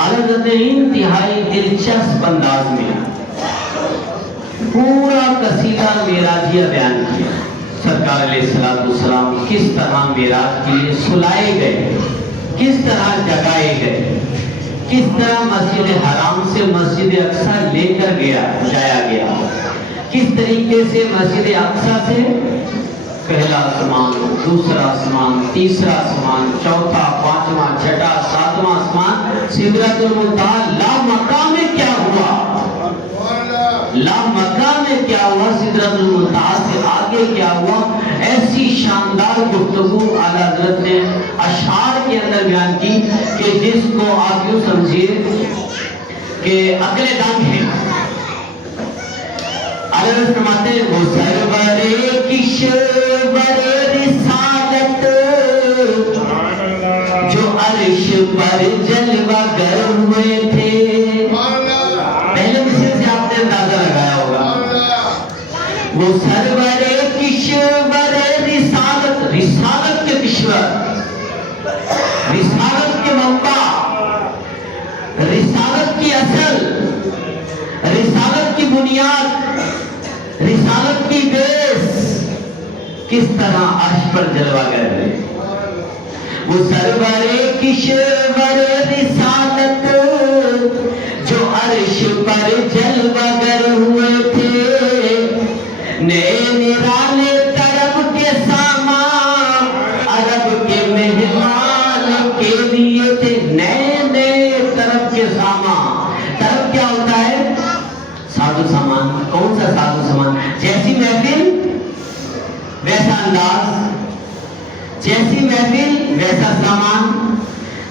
حضرت نے انتہائی دلچسپ انداز میں پورا قصیدہ معراجیہ بیان کیا. سرکار علیہ السلام کس طرح معراج کے لیے سلائے گئے، کس طرح جگائے گئے، کس طرح مسجد حرام سے مسجد اقصی لے کر جایا گیا، کس طریقے سے مسجد اقصی سے پہلا آسمان، دوسرا آسمان، تیسرا آسمان، چوتھا، پانچواں، چھٹا، ساتواں آسمان، سدرۃ المنتہا لامقام میں کیا ہوا، لامقام میں کیا ہوا، سدرۃ المنتہا سے آگے کیا ہوا. ایسی شاندار گفتگو اعلیٰ حضرت نے اشعار کے اندر بیان کی کہ جس کو آپ یوں سمجھیے کہ عقل دنگ ہے. عرض فرماتے ہیں وہ سرور کشور رسالت جو عرش پر جلوہ گر ہوئے تھے. پہلے مصرے سے آپ نے اندازہ لگایا ہوگا. وہ سرور کشور رسالت، رسالت کے کشور، رسالت کے منبع، رسالت کی اصل، رسالت کی بنیاد، رسالت کی بیس کس طرح عرش پر جلوہ گر ہے. وہ سرور کشور رسالت جو عرش پر جلوہ گر ہوئے تھے، نئے نرانے طرب کے سامان عرب کے مہمان کے لیے تھے. نئے طرب کے سامان، طرب کیا ہوتا ہے؟ سازو سامان. کون سا سازو سامان؟ جیسی محفل ویسا انداز، جیسی محفل ویسا سامان،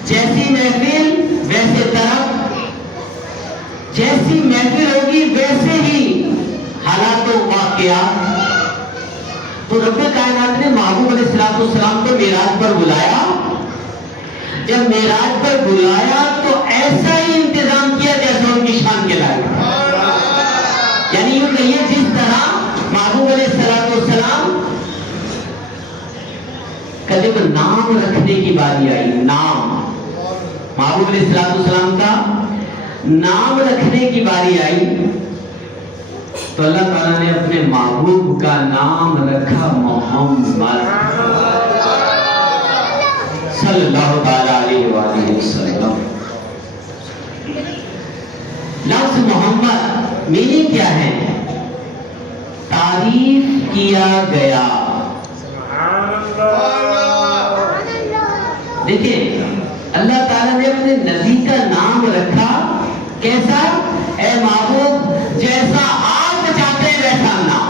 جیسی محفل ویسے طرف، جیسی محفل ہوگی ویسے ہی حالات و واقعات. تو رب کائنات نے محبوب علیہ السلام کو معراج پر بلایا. جب معراج پر بلایا تو ایسا ہی انتظام کیا جیسا ان کی شان کے لائق. یعنی یوں کہیے جس طرح محبوب علیہ السلام کا جب نام رکھنے کی باری آئی، نام محبوب علیہ السلام کا نام رکھنے کی باری آئی تو اللہ تعالیٰ نے اپنے محبوب کا نام رکھا محمد صلی اللہ تعالیٰ علیہ وآلہ وسلم. لفظ محمد میننگ کیا ہے؟ تعریف کیا گیا. دیکھیں اللہ تعالیٰ نے اپنے نبی کا نام رکھا کیسا؟ اے محبوب جیسا آپ چاہتے ہیں ویسا نام.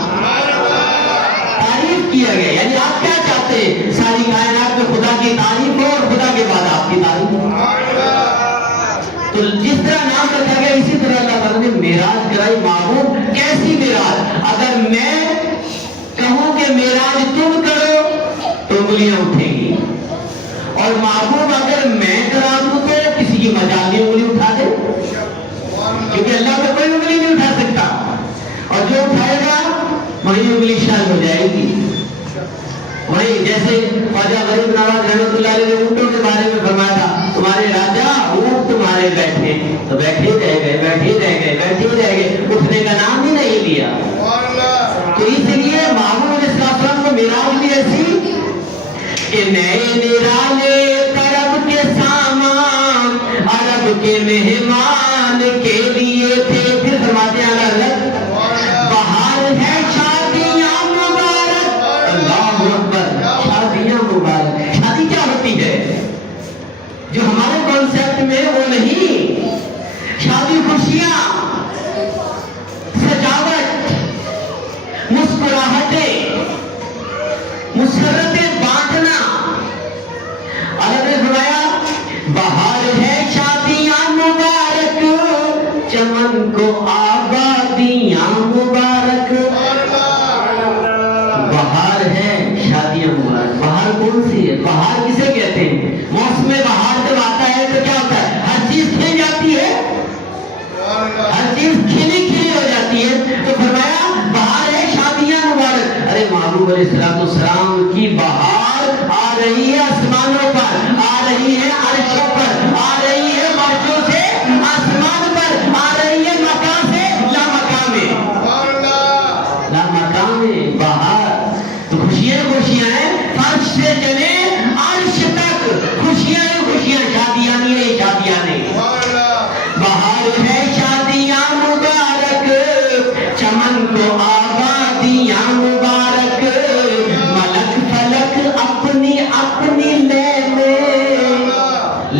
تعریف کیا گیا یعنی آپ کیا چاہتے ہیں؟ ساری کائنات میں خدا کی تعریف ہو اور خدا کے بعد آپ کی تعریف ہو. تو جس طرح نام رکھا گیا اسی طرح اللہ تعالیٰ نے معراج کرائی. محبوب کیسی معراج؟ اگر میں کہوں کہ معراج تم کرو تو انگلیاں اٹھیں گی، اور محبوب اگر میں کرا دوں تو کسی کی مجازی انگلی اٹھا دے، کیونکہ اللہ کو کوئی انگلی نہیں اٹھا سکتا، اور جو اٹھائے گا وہی انگلی شامل ہو جائے گی. وہی جیسے خواجہ غریب نواز رحمۃ اللہ علیہ نے اونٹوں کے بارے میں فرمایا تھا تمہارے راجا اونٹ تمہارے بیٹھے تو بیٹھے رہ گئے، بیٹھے رہ گئے، بیٹھے رہ گئے، اٹھنے کا نام ہی نہیں لیا. تو اس لیے محبوب علیہ السلام کو معراج بھی ایسی کہ نئے نرالے طرب کے سامان عرب کے مہمان کے لیے تھے. پھر فرماتے ہیں حضرت بہار ہے شادیاں مبارک. اللہ اکبر. شادیاں مبارک. شادی کیا ہوتی ہے جو ہمارے کانسیپٹ میں وہ نہیں. شادی خوشیاں، سجاوٹ، مسکراہٹیں، مسرتیں بانٹنا. اللہ نے فرمایا بہار ہے شادیاں مبارک، چمن کو آبادیاں مبارک. بہار ہے شادیاں مبارک. بہار کون سی ہے؟ بہار کسے کہتے ہیں؟ موسم بہار جب آتا ہے تو کیا ہوتا ہے؟ ہر چیز کھل جاتی ہے، ہر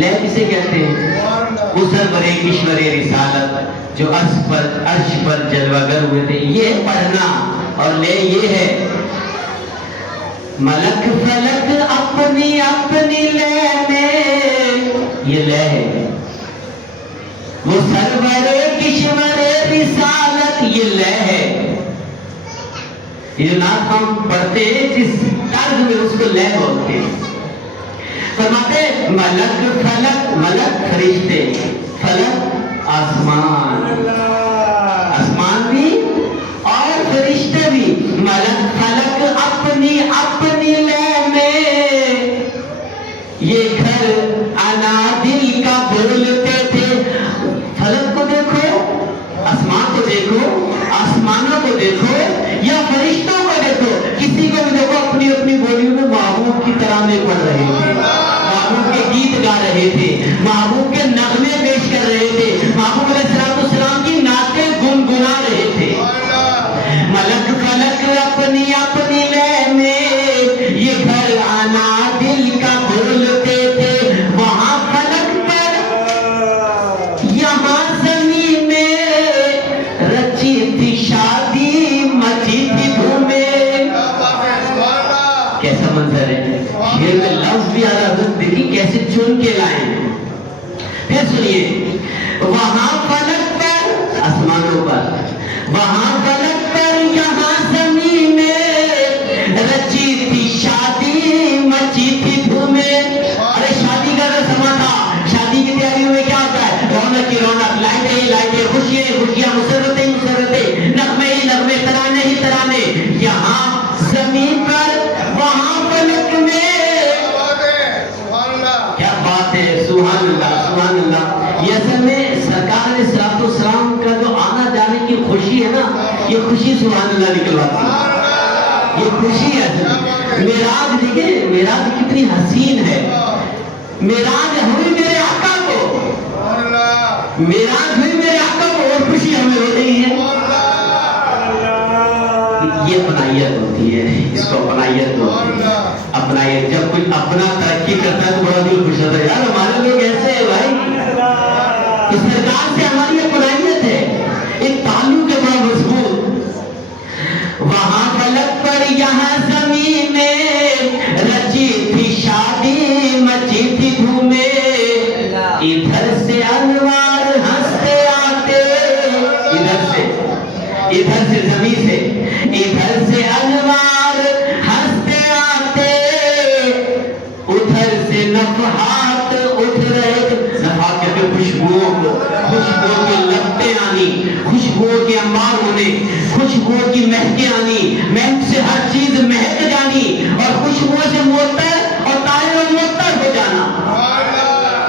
लय किसे कहते हैं? वो सरवरे ईश्वरे रिसालत जो अर्श पर जलवागर हुए थे, ये पढ़ना। और लय ये है, मलक फलक अपनी अपनी लय में, ये लय है। वो सरवरे ईश्वरे रिसालत, ये लय है। ये नाथ हम पढ़ते हैं जिस तर्ज में, उसको लय बोलते हैं। फरमाते मलक फलक, मलक फरिश्ते, फलक आसमान, आसमान भी और फरिश्ते भी। मलक फलक अपनी अपनी लय में, ये घर अनादिल का बोलते थे। फलक को देखो, आसमान को देखो, आसमानों को देखो या फरिश्तों को देखो, किसी को भी देखो अपनी अपनी बोली में महबूब की तराने पढ़ रहे थे, महबूब के गीत गा रहे थे, महबूब के नगमे पेश कर रहे थे, महबूब अलैहिस्सलाम की नातें गुनगुना रहे थे। मलक फलक अपनी अपनी लय में, ये घर आना दिल का बोलते थे। वहां फलक पर यहाँ जमीन में रची थी शादी, मची थी धूमें। कैसा मंजर है, शेर में लफ्ज भी आ रहा, देखिए कैसे चुन के लाए। फिर सुनिए, वहां फलक पर, आसमानों पर, वहां फलक पर यहाँ जमीन में रची थी शादी, मची थी धूमें। अरे शादी का तो समा था, शादी की तैयारियों में क्या होता है? रौनक की रौनक, लाइटें ही लाइटें, खुशियां ही खुशियां, मुसर्रतें ही मुसर्रतें, नगमे ही नगमे, तराने ही तराने। यहाँ जमीन पर, वहां फलक में। क्या बात है, सुभान अल्लाह, सुभान अल्लाह। ये असल में सरकार अलैहिस्सलाम का जो आना जाने की खुशी है ना, ये खुशी सुभान अल्लाह निकलवाती है, ये खुशी है। मेराज देखिए, मेराज कितनी हसीन है। मेराज हुई मेरे आका को, मेराज हुई मेरे आका को, और खुशी हमें हो रही है। ये अपनाइयत होती है, इसको अपनाइयत होती है। अपनाइयत, जब कोई अपना तरक्की करता है तो बड़ा दिल खुश होता है, यार हमारे लोग ऐसे है भाई। तो सरकार से हमारी अपनाइयत है, एक ताल्लुक है बड़ा मजबूत। वहां फलक पर यहाँ जमीन में रची थी शादी, मची थी धूमें। इधर से अनवार हंसते आते, इधर से जमीन से, इधर से अनवार हंसते आते, उधर से नफहात उठ रहे। नफहात कहते खुशबुओं को, खुशबुओं की लपटें आनी, खुशबुओं के अंबार होने, खुशबुओं की महकें आनी, महक से हर चीज महक जानी, और खुशबुओं से मोतर और तारे मोतर हो जाना।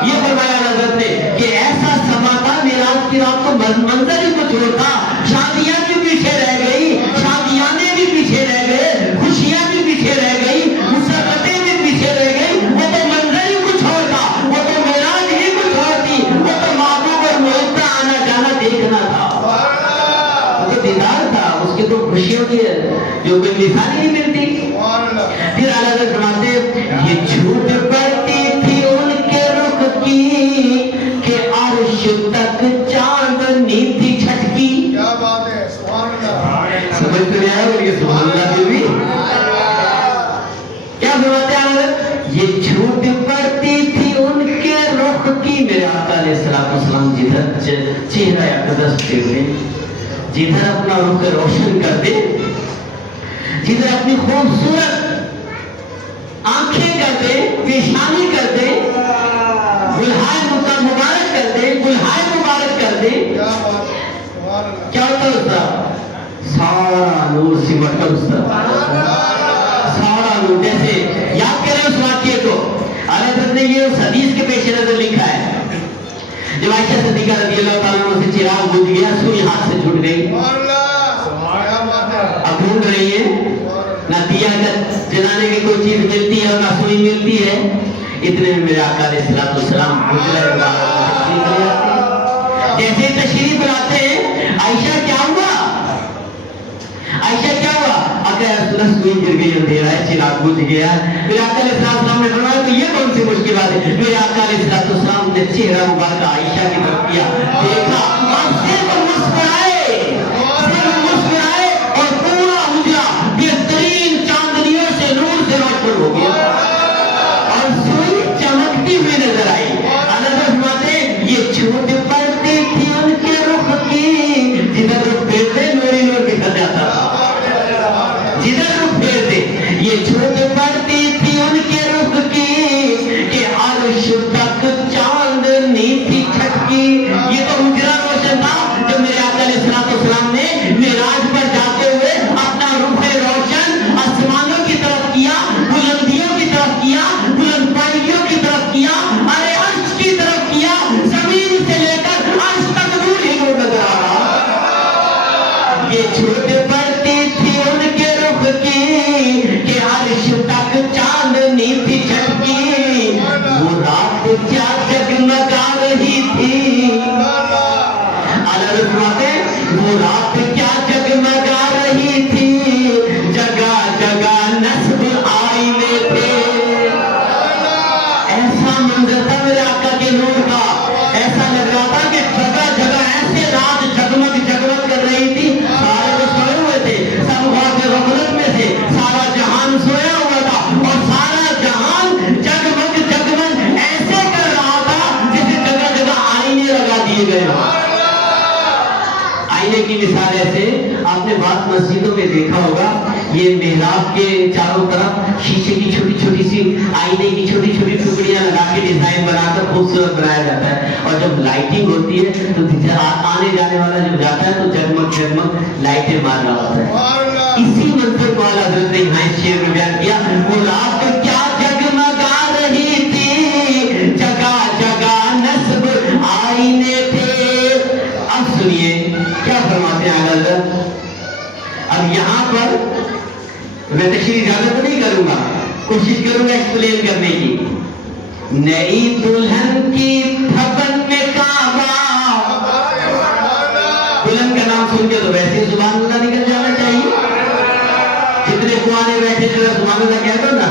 ये फरमाया हज़रत ने कि ऐसा समा था, मेराज की रात को मंजर ही कुछ और था। शादियां भी पीछे रह गई, शादियाने भी पीछे रह गए, खुशियां भी पीछे रह गई, मुसर्रतें भी पीछे रह गई। वो तो मंजर ही कुछ और था, वो तो मेराज ही कुछ और थी, वो तो महबूब और मोहब्बत का आना जाना देखना था, वो तो दीदार था, उसकी तो खुशियों की जो कोई मिसाल नहीं मिलती। फिर आला हज़रत फरमाते, ये झूठ पड़ती थी उनके रुख की कि अर्श तक चांदनी थी छटकी। क्या बात है, सुभान अल्लाह। समझ तो नहीं आया बोलिए सुभान अल्लाह भी। क्या फरमाते हैं, ये झूठ पड़ती थी उनके रुख की। मेरे आका अलैहिस्सलाम जिधर चेहरा अक़दस फेरते, जिधर अपना रुख रोशन करते, जिधर अपनी खूबसूरत आंखें करते, पेशानी करते, गुलहाय मुबारक करते, गुलहाय मुबारक करते, क्या होता है उसका? सारा नूर सिमटता उसका, सारा नूर। जैसे याद करें उस वाक्य को, हज़रत ने ये उस हदीस के पेश नजर लिखा है, जब आयशा सिद्दीक़ा रज़ियल्लाहु ताला अन्हा से चिराग बुझ गया, सुई हाथ से छूट गई, अब ढूंढ रही है, ना दिया जलाने की कोई चीज मिलती है और ना सुई मिलती है। इतने में मेरे आका अलैहिस्सलाम जैसे तशरीफ लाते हैं, आयशा क्या हुआ, आयशा क्या हुआ? अगर सुई गिर गई, अंधेरा है, चिराग बुझ गया। फिर आका अलैहिस्सलाम ने फरमाया ये कौन सी मुश्किल बात है? मेरे आका अलैहिस्सलाम ने चेहरा मुबारक आयशा की तरफ किया, देखा और सिर्फ मुस्कुराए और पूरा उजला बेहतरीन चांदनियों से नूर से रोशन हो गया और सुई चमकती हुई नजर आई। ये छूट पड़ती थी उनके रुख की, जिधर रुख फेरते नूरी नूर निकल जाता था, जिधर रुख फेरते। ये छूट पड़ती थी उनके रुख की कि अर्श तक चांदनी थी छटकी। ये तो उजरा रोशन था जो मेरे आका अलैहिस्सलाम ने मेराज पर जाते हुए अपना रुख रोशन आसमानों की तरफ किया, बुलंदियों की तरफ किया, बुलंद पहाड़ियों की तरफ किया, अरे अर्श की तरफ किया, जमीन से लेकर अर्श तक नूर ही नूर नजर आ रहा। ये छूट पड़ती थी उनके रुख की कि अर्श तक चांदनी थी छटकी। वो रात क्या जगमगा रही थी, वो रात क्या जगमगा रही थी, जगह जगह नस्ब आईने थे। ऐसा मंजर था मेरे आका के नूर का, ऐसा लग रहा था कि जगह जगह ऐसे रात जगमग जगमग कर रही थी। सारे तो सोए हुए थे, सब गफलत में थे, सारा जहान सोया हुआ था और सारा जहान जगमग जगमग ऐसे कर रहा था जैसे जगह जगह आईने लगा दिए गए। आईने की मिसाल ऐसे आपने बात मस्जिदों में देखा होगा, ये मेहराब के चारों तरफ शीशे की छोटी छोटी सी आईने की छोटी छोटी टुकड़ियां लगा के डिजाइन बनाकर खूबसूरत बनाया जाता है और जब लाइटिंग होती है तो आने जाने वाला जब जाता है तो जगमग जगमग लाइटें मार रहा होता है। इसी मंजर को आला हज़रत ने यहाँ शेर में बयान किया, वो रात क्या जगमगा रही थी, जगह जगह नस्ब आईने थे। अब सुनिए क्या फरमाते हैं आला हज़रत। अब यहाँ पर मैं तशरीह इजाजत नहीं करूंगा, कोशिश करूंगा एक्सप्लेन करने की। नई दुल्हन की थपन में काबा, दुल्हन का नाम सुन के तो वैसे ही सुभान अल्लाह निकल जाना चाहिए। जितने कुआरे बैठे थे सुभान अल्लाह कह दो ना।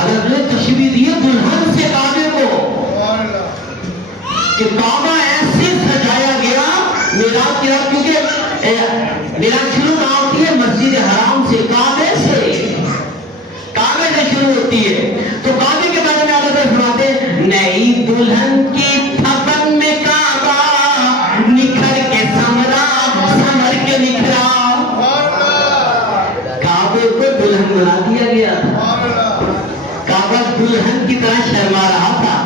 अगर तशरीह दिए दुल्हन से काबे को कि काबा ऐसे सजाया गया मेराज की रात, क्योंकि मेराज शुरू कहाँ होती है? मस्जिद हराम से, काबे से शुरू होती है। तो काबे के बारे में आगे फरमाते, नई दुल्हन की थपन में काबा, निखर के समरा समर के निखरा। काबे को दुल्हन बना दिया गया था। काबा दुल्हन की तरह शर्मा रहा था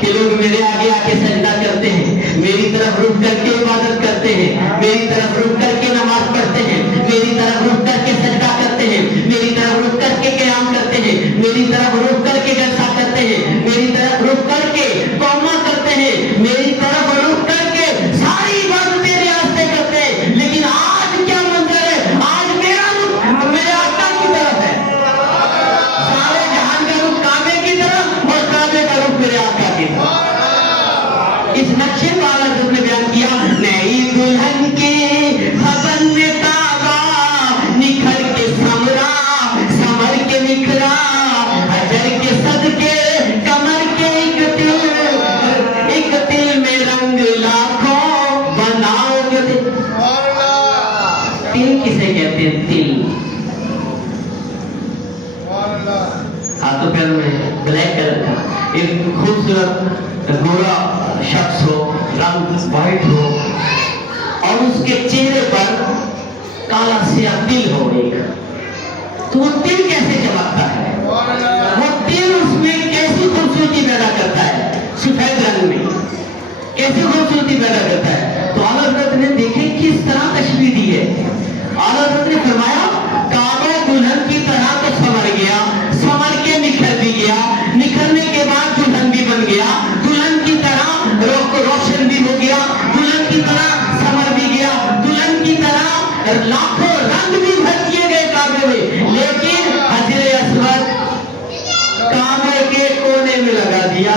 कि लोग मेरे आगे आके सजदा करते हैं, मेरी तरफ रुक करके इबादत करते हैं, मेरी तरफ रुक करके नमाज पढ़ते हैं, मेरी तरफ रुक करके सजदा करते हैं, मेरी तरफ रुक करके क़याम करते हैं, मेरी तरफ रुक करके जलसा करते हैं, मेरी तरफ रुक करके कौमा करते हैं, मेरी तरफ रुक करके सारी इबादत तेरे रास्ते करते हैं। लेकिन आज क्या मंजर है? आज मेरा रुख मेरे आका की तरफ है, सारे जहान का रुख काबे की तरफ और काबे का रुख मेरे आका की तरफ। इस नक्शे वाला जिसने बयान किया, नई दुल्हन की थपन में काबा, निखर के समरा समर के निखरा, हजर के सदके कमर के एक तिल में रंग लाखों बनाओगे। तिल किसे कहते हैं? तिल हाथों पैर में ब्लैक कलर का एक खूबसूरत गोरा शख्स हो, रंग व्हाइट हो और उसके चेहरे पर काला सिया तिल हो एक, तो वो तिल कैसे चमकता है? वो तिल उसमें कैसी खूबसूरती पैदा करता है? सफेद रंग में कैसी खूबसूरती पैदा करता है? तो आला हज़रत ने देखे किस तरह तशरीह दी है। आला हज़रत ने फरमाया, काबा दुल्हन की तरह तो संवर गया, संवर के निखर भी गया, निखरने के बाद दुल्हन भी बन गया, दुल्हन की तरह रोशन भी हो गया, दुल्हन की तरह संवर भी गया, दुल्हन की तरह लाखों रंग भी भर किए गए काबे में। लेकिन हजर अस्वद काबे के कोने में लगा दिया।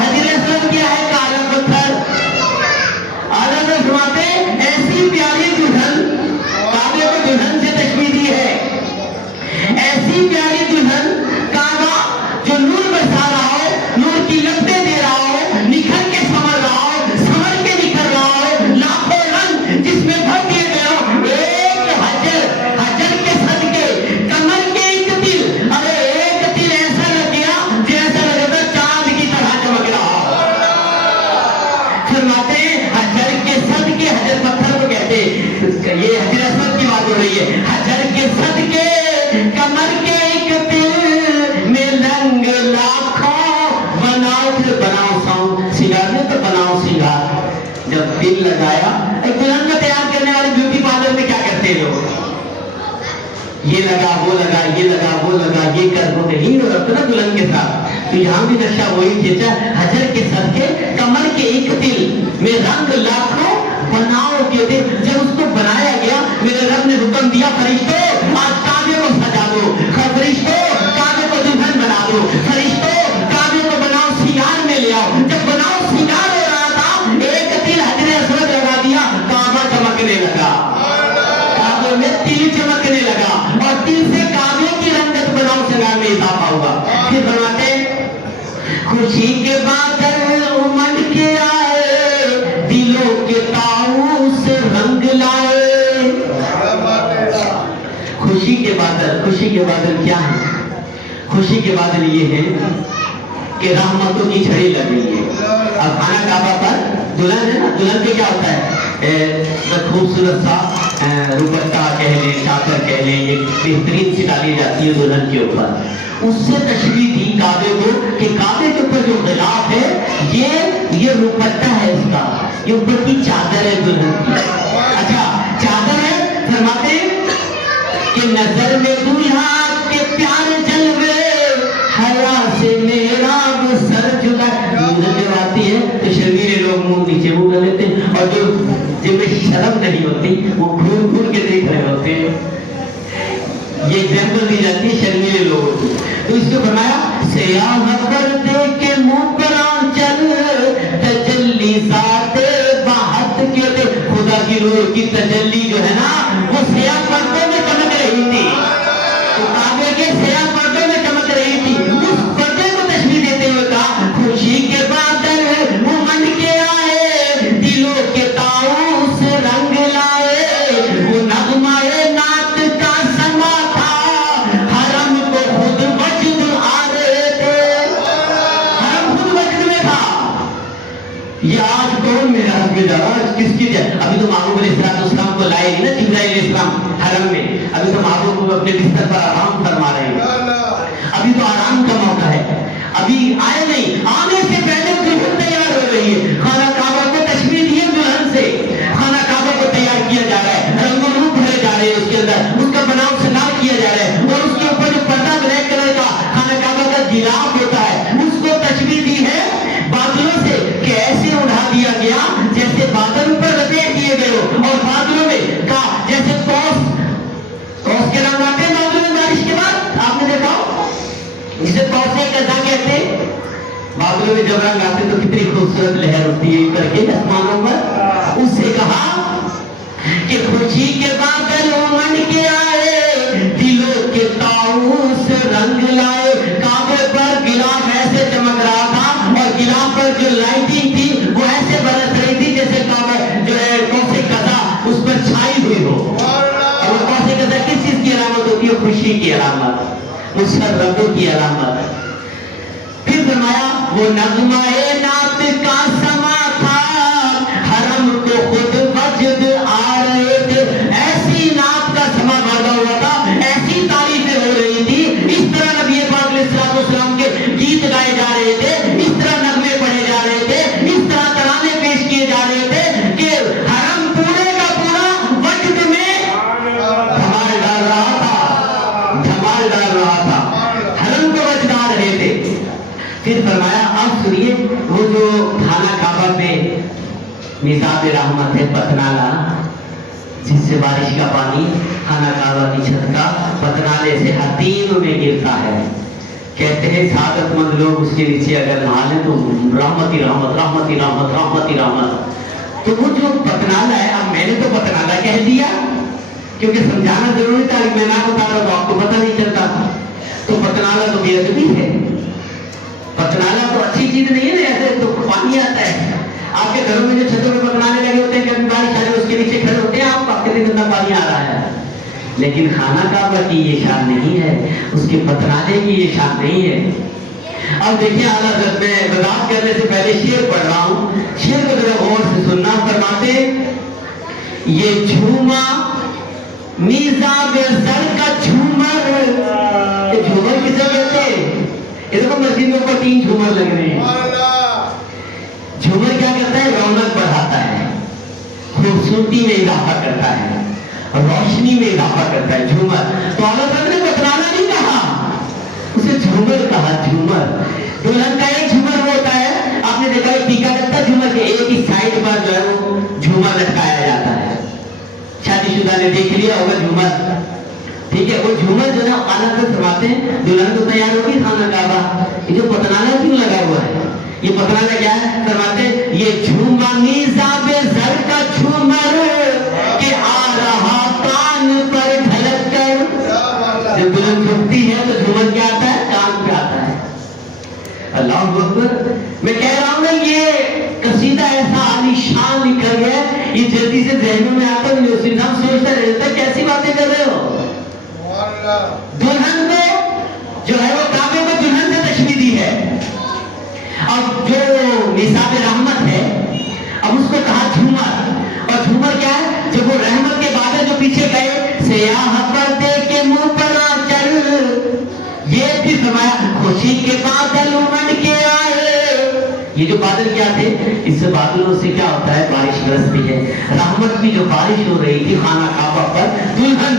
हजर अस्वद क्या है? काला पत्थर। आला हज़रत फरमाते ऐसी प्यारी दुल्हन, काबे को दुल्हन से तशबीह दी है, ऐसी प्यारी दुल्हन काबा जो नूर बरसा रहा हो, नूर की लपटें दे रहा हो, निखर के संवर रहा हो, संवर के निखर रहा हो, लाखों रंग जिसमें भर दिए गए हो, एक हजर के सदके कमर के एक तिल, अरे एक तिल ऐसा लग गया जैसा लग रहा चांद की तरह चमक रहा हो। फरमाते हैं हजर के सदके, हजर पत्थर को कहते हैं, ये हजर असवद की बात हो रही है, हजर के सदके कमर के एक तिल में रंग लाखों, बनाओ फिर बनाओ साउंड, सिंगार में तो बनाओ सिंगार। जब तिल लगाया, एक दुल्हन को तैयार करने वाले ब्यूटी पार्लर में क्या करते हैं लोग, ये लगा वो लगा, ये लगा वो लगा, ये कर वो कर, हीरो रखते ना दुल्हन के साथ। तो यहाँ भी नक्शा वही खींचा, हजर के सदके कमर के एक तिल में रंग लाखों, बनाओ के थे। जब उसको बनाया गया, मेरे रब ने हुक्म दिया, फरिश्तों आज काबे को सजा दो, फरिश्तों काबे को दुल्हन बना दो, फरिश्तों काबे को बनाओ सिंगार में ले आओ। जब बनाओ सिंगार हो रहा था, एक तिल हजर असवद लगा दिया, काबा चमकने लगा, काबे में तिल चमकने लगा, और तिल से काबे की रंगत बनाओ सिंगार में इजाफा हुआ। फिर बनाते खुशी के बादल उमड़ के आए, दिलों के ताऊस रंग लाए। खुशी के बादल, खुशी के बादल क्या है? खुशी के बादल ये है कि रहमतों की छड़ी लग गई है। अब खाना काबा पर दुल्हन है ना, दुल्हन पे क्या होता है, खूबसूरत सा रुपट्टा कह लें, चादर कह लें, एक बेहतरीन सी डाली जाती है दुल्हन के ऊपर। उससे तशबीह दी काबे को कि काबे के ऊपर जो गिलाफ है, ये रुपट्टा है इसका, ये ऊपर की चादर है दुल्हन की। अच्छा चादर है, फरमाते कि नजर में दूल्हा के प्यार जलवे, हया से मेरा सर झुका। जब आती है तो शर्मीले लोग मुंह नीचे मुंह कर लेते हैं, और जो जिनमें शर्म नहीं होती वो घूर घूर के देख रहे होते हैं। ये एग्जाम्पल दी जाती है शर्मीले लोगों की। तो इसको बनाया सयाह पर देख के मुंह पर आंचल, तजल्ली साते बाहत के दे, खुदा की रूह की तजल्ली जो है ना, वो सयाह पर्दों में चमक रही थी, तो काबे के सयाह पर्दों में चमक रही थी। उस पर्दे को तशबीह देते हुए कहा खुशी के बादल उमड़ के आए, दिलों के ताऊस रंग लाए, वो नगमाए नात का समा था, हरम को खुद वजद आ रहे थे, हरम खुद वजद में था। ये आज कौन मेरा हक में जा रहा है, किसकी जाए? अभी तो महबूब अलैहिस्सलाम को लाए नहीं ना जिब्राइल अलैहिस्सलाम हरम में, अभी तो महबूब को अपने बिस्तर पर आराम फरमा रहे हैं, अभी तो आराम का मौका है, अभी आए नहीं, आने से पहले दुल्हन तैयार हो रही है। खाना काबा को तशबीह दी है दुल्हन से, खाना काबा को तैयार किया जा रहा है, रंगों रूप भरे जा रहे हैं उसके अंदर, उसका बनाव सिंगार किया जा रहा है, और उसके ऊपर जो पर्दा ब्लैक कलर का खाना काबा का गिलाफ होता है, उसको तशबीह दी है बादलों से, कि ऐसे उड़ा दिया गया जैसे बादल ऊपर लपेट दिए गए हो, और बादलों में का जैसे कौस के रंग आते हैं बादलों में बारिश के बाद, आपने देखा जिसे कौसे कजा कहते हैं, बादलों में जब रंग आते तो कितनी खूबसूरत लहर होती है करके आसमानों पर। उससे कहा कि खुशी के बादल उमड़ के आए, दिलों के ताऊस रंग लाए। काबे पर गिलाफ ऐसे चमक रहा था, और गिलाफ पर जो लाइटिंग थी वो ऐसे बरस रही थी जैसे काबा जो है कौसे कजा उस पर छाई हुई हो। और वो कौसे कजा किस चीज की अलामत होती है? खुशी की अलामत, मुसर्रतों की अलामत। फिर फरमाया वो नगमाए नात का समा था, हरम को खुद वजद आ रहे थे। ऐसी नात का समा भागा हुआ था, ऐसी तारीफें हो रही थी, इस तरह नबी पाक अलैहिस्सलाम के गीत गाए जा रहे थे, इस तरह नगमे पढ़े जा रहे थे, इस तरह तराने पेश किए जा रहे थे कि हरम पूरे का पूरा वजद में धमाल डाल रहा था, धमाल डाल रहा था, हरम को वजद आ रहे थे। फिर फरमाया अब सुनिए, वो जो खाना काबा पे निसाब रहमत है पतनाला, जिससे बारिश का पानी खाना काबा की छत का पतनाले से हतीम में गिरता है। कहते हैं सादतमंद लोग उसके नीचे अगर नहा लें तो रहमती रहमत रहमती रहमत रहमती रहमत। तो वो जो पतनाला है, अब मैंने तो पतनाला कह दिया क्योंकि समझाना जरूरी था, मैं ना बता रहा तो आपको पता नहीं चलता। तो पतनाला तो बेअदबी है, पतनाला तो अच्छी चीज नहीं है ना। ऐसे तो पानी आता है आपके घरों में, जो छतों में पतनाले लगे होते हैं, कभी बारिश आ जाए उसके नीचे खड़े होते हैं, आप कितने गंदा पानी आ रहा है। लेकिन खाना काबा की ये शान नहीं है, उसके पतनाले की ये शान नहीं है। अब देखिए आला हज़रत, मैं वज़ाहत करने से पहले शेर पढ़ रहा हूँ, शेर को जरा गौर से सुनना। फरमाते ये झूमा मीज़ाब ज़र का झूमर, ये झूमर किसे कहते हैं? ये देखो मस्जिद में ऊपर 3 झूमर लग रहे हैं। झूमर क्या करता है? रौनक बढ़ाता है, खूबसूरती में इजाफा करता है, रोशनी में इजाफा करता है झूमर। तो आला हज़रत ने पतनाला नहीं कहा, उसे झूमर कहा। झूमर दुल्हन का एक झूमर होता है, आपने देखा है टीका लगता है झूमर के एक ही साइड पर जो है वो झूमर लटकाया जाता है। शादीशुदा ने देख लिया होगा झूमर, ठीक है। वो झूमर जो है आला हज़रत फरमाते हैं दुल्हन तो तैयार होगी खाना काबा, ये जो पतनाला क्यों लगा हुआ है? ये पतनाला क्या है? फरमाते ये झूमा मीज़ाब ज़र का झूमर के आ रहा कान पर ढलक कर। जब दुल्हन झुकती है तो झूमर क्या आता है? कान पे आता है। अल्लाह अकबर। मैं कह रहा हूँ ना, ये कसीदा ऐसा आलीशान लिखा गया है, ये जल्दी से ज़हनों में आता है, उसी नाम सोचता रहता है कैसी बातें कर रहे हो। दुल्हन को जो है वो काबे को दुल्हन से तशबीह दी है। अब जो निसाब रहमत है, अब उसको कहा झूमर। और झूमर क्या है? जब वो रहमत के बादल जो पीछे गए, सियाह पर्दे के मुंह पर आंचल, ये भी फरमाया खुशी के बादल उमड़ के आए। ये जो बादल क्या थे? इससे बादलों से क्या होता है? बारिश बरसती है। रहमत की जो बारिश हो रही थी खाना काबा पर, दुल्हन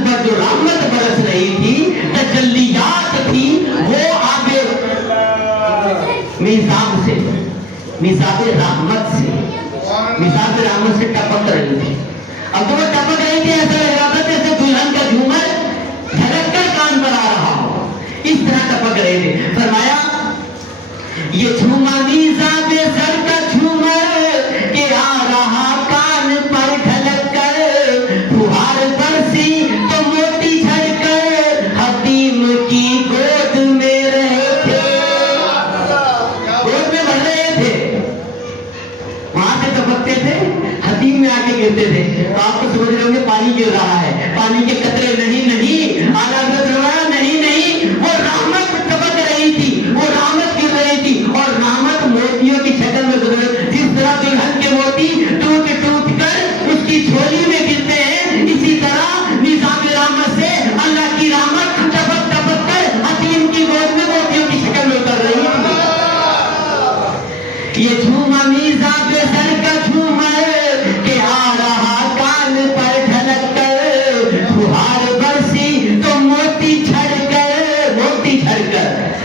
पर जो रहमत बरस रही थी, तजल्लियात थी, वो आगे मीज़ाब से, मीज़ाब रहमत से टपक रही थी। अब तो वो टपक रही थी, ऐसा लग रहा था जैसे दुल्हन का झूमर झलक कर कान पर आ रहा हो, इस तरह टपक रहे थे। फरमाया ये झूमा मीज़ाब ज़र का झूमर के आ रहा कान पर ढलक कर, फुहार बरसी तो मोती झड़कर हतीम की गोद में रहे थे, गोद में भर रहे थे, वहां से टपकते थे, हतीम में आके गिरते थे। तो आपको समझ रहे होंगे पानी गिर रहा है, पानी के कतरे नहीं, आला हज़रत फरमाया नहीं, वो रहमत टपक रही थी, वो रहमत गिर रही थी, और रहमत मोतियों की शक्ल में गुजर। जिस तरह दुल्हन के मोती टूट टूट कर उसकी झोली में गिरते हैं, इसी तरह निज़ाम रहमत से अल्लाह की रहमत टपक टपक कर हतीम की गोद में मोतियों की शक्ल में उतर रही है। ये झूमा मीज़ाब ज़र का झूमर के आ रहा कान पर ढलक कर, फुहार बरसी तो मोती झड़कर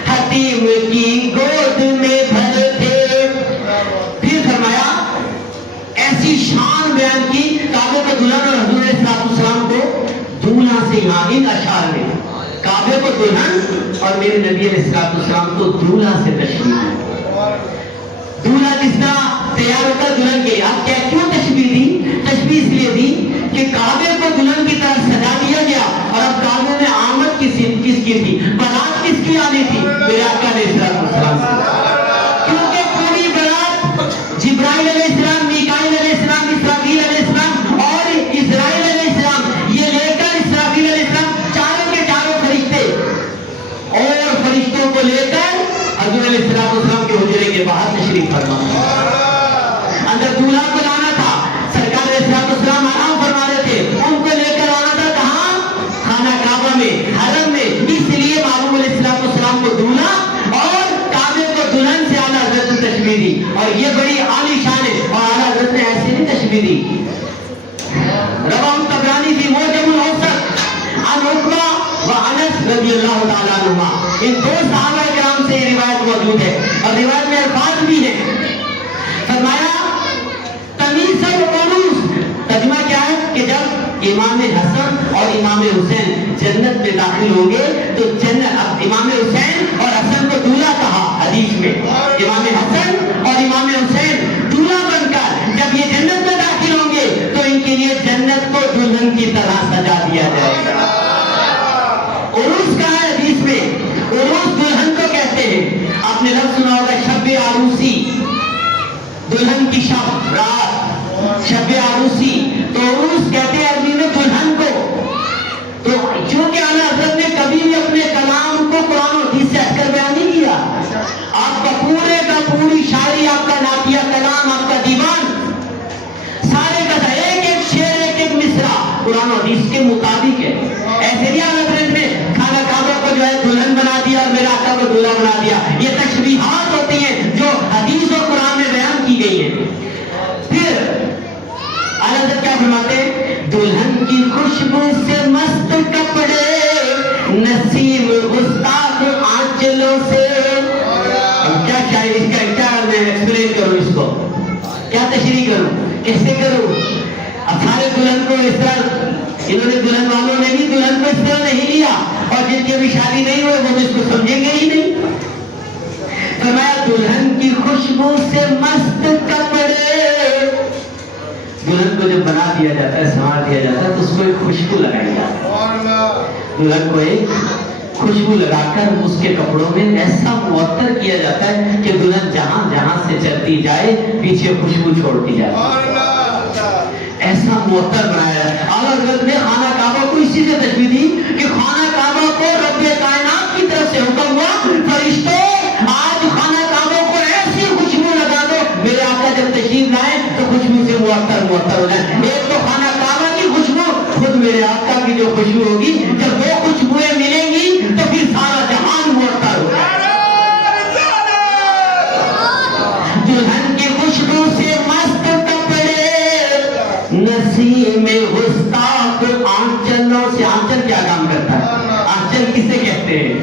हतीम की गोद में भर थे। फिर फरमाया ऐसी शान बयान की काबे को दुल्हन और हुजूर अलैहिस्सलाम को दूल्हा से, यहाँ इन अशार में काबे को दुल्हन और मेरे नबी अलैहिस्सलाम को दूल्हा से तशबीह। दूल्हा किस तरह तैयार होकर दुल्हन के, आप क्या क्यों तशबीह दी? तशबीह इसलिए दी कि काबे को दुल्हन की तरह सजा दिया गया, और अब काबे में आमद किसकी थी? बारात किसकी आनी थी? मेरे आका अलैहिस्सलाम। क्योंकि पूरी बारात जिब्राइल अलैहिस्सलाम, मीकाईल अलैहिस्सलाम, इसराफील अलैहिस्सलाम और इस्राईल अलैहिस्सलाम, ये लेकर इसराफील अलैहिस्सलाम चारों के चारों फरिश्ते और फरिश्तों को लेकर हज़रत अलैहिस्सलाम के हुजरे के बाहर तशरीफ फरमा। अंदर दूल्हा को लाना था, सरकार अलैहिस्सलाम आराम फरमा रहे थे, उनको लेकर आना था कहाँ? खाना काबा में, हरम में। इसलिए मालूम अलैहिस्सलाम को दूल्हा और काबे को दुल्हन से आला हज़रत ने तशबीह दी, और ये बड़ी आलीशान है। और आला हज़रत ने ऐसे नहीं तशबीह दी। रवाहु तबरानी फी मुअजमुल औसत अन उक़बा व अनस रज़ियल्लाहु तआला अन्हुमा, इन दो सहाबा किराम से रिवायत मौजूद है, और रिवायत में अल्फाज भी है। फरमाया तमीज़ुल उरूस, तर्जुमा क्या है कि जब इमाम हसन और इमाम हुसैन जन्नत में दाखिल होंगे तो जन्नत, अब इमाम हुसैन और हसन को दूल्हा कहा हदीस में, इमाम हसन और इमाम हुसैन दूल्हा बनकर जब ये जन्नत में दाखिल होंगे तो इनके लिए जन्नत को दुल्हन की तरह सजा दिया जाएगा। उरूस का اللہ بنا دیا. یہ تشبیہات ہوتی ہیں جو حدیث اور قرآن میں بیان کی گئی ہیں. پھر اعلیٰ حضرت کیا فرماتے ہیں؟ دلہن کی خوشبو سے مست کپڑے نسیم گستاخ آنچلوں سے. اب کیا اس کا کیا میں ایکسپلین کروں، اس کو کیا تشریح کروں، کیسے کروں؟ اب سارے دلہن کو اس طرح انہوں نے، دلہن والوں نے بھی دلہن کو اس طرح نہیں لیا، اور جن کی ابھی شادی نہیں ہوئے وہ اس کو سمجھیں گے ہی نہیں. فرمایا دلہن کی خوشبو سے مست کپڑے. دلہن کو جب بنا دیا جاتا ہے، سنوار دیا جاتا ہے، تو اس کو ایک خوشبو لگائی جاتی ہے. دلہن کو ایک خوشبو لگا کر اس کے کپڑوں میں ایسا معطر کیا جاتا ہے کہ دلہن جہاں جہاں سے چلتی جائے پیچھے خوشبو چھوڑتی جائے. ایسا معطر بنایا ہے. اعلیٰ حضرت نے خانہ کعبہ کو اسی سے تشبیہ دی کہ خانہ کعبہ کو رب کائنات کی طرف سے حکم ہوا، فرشتوں آج خانہ کعبہ کو ایسی خوشبو لگا دو، میرے آقا جب تشریف لائے تو خوشبو سے معطر ہو جائے. ایک تو خانہ کعبہ کی خوشبو، خود میرے آقا کی جو خوشبو ہوگی، جب وہ خوشبوئیں ملیں گی تو پھر سارا جہان معطر ہو جائے. دلہن کی خوشبو سے مست کپڑے نسیم گستاخ آنچلوں سے. آنچل کیا کام کرتا ہے؟ آنچل کسے کہتے ہیں؟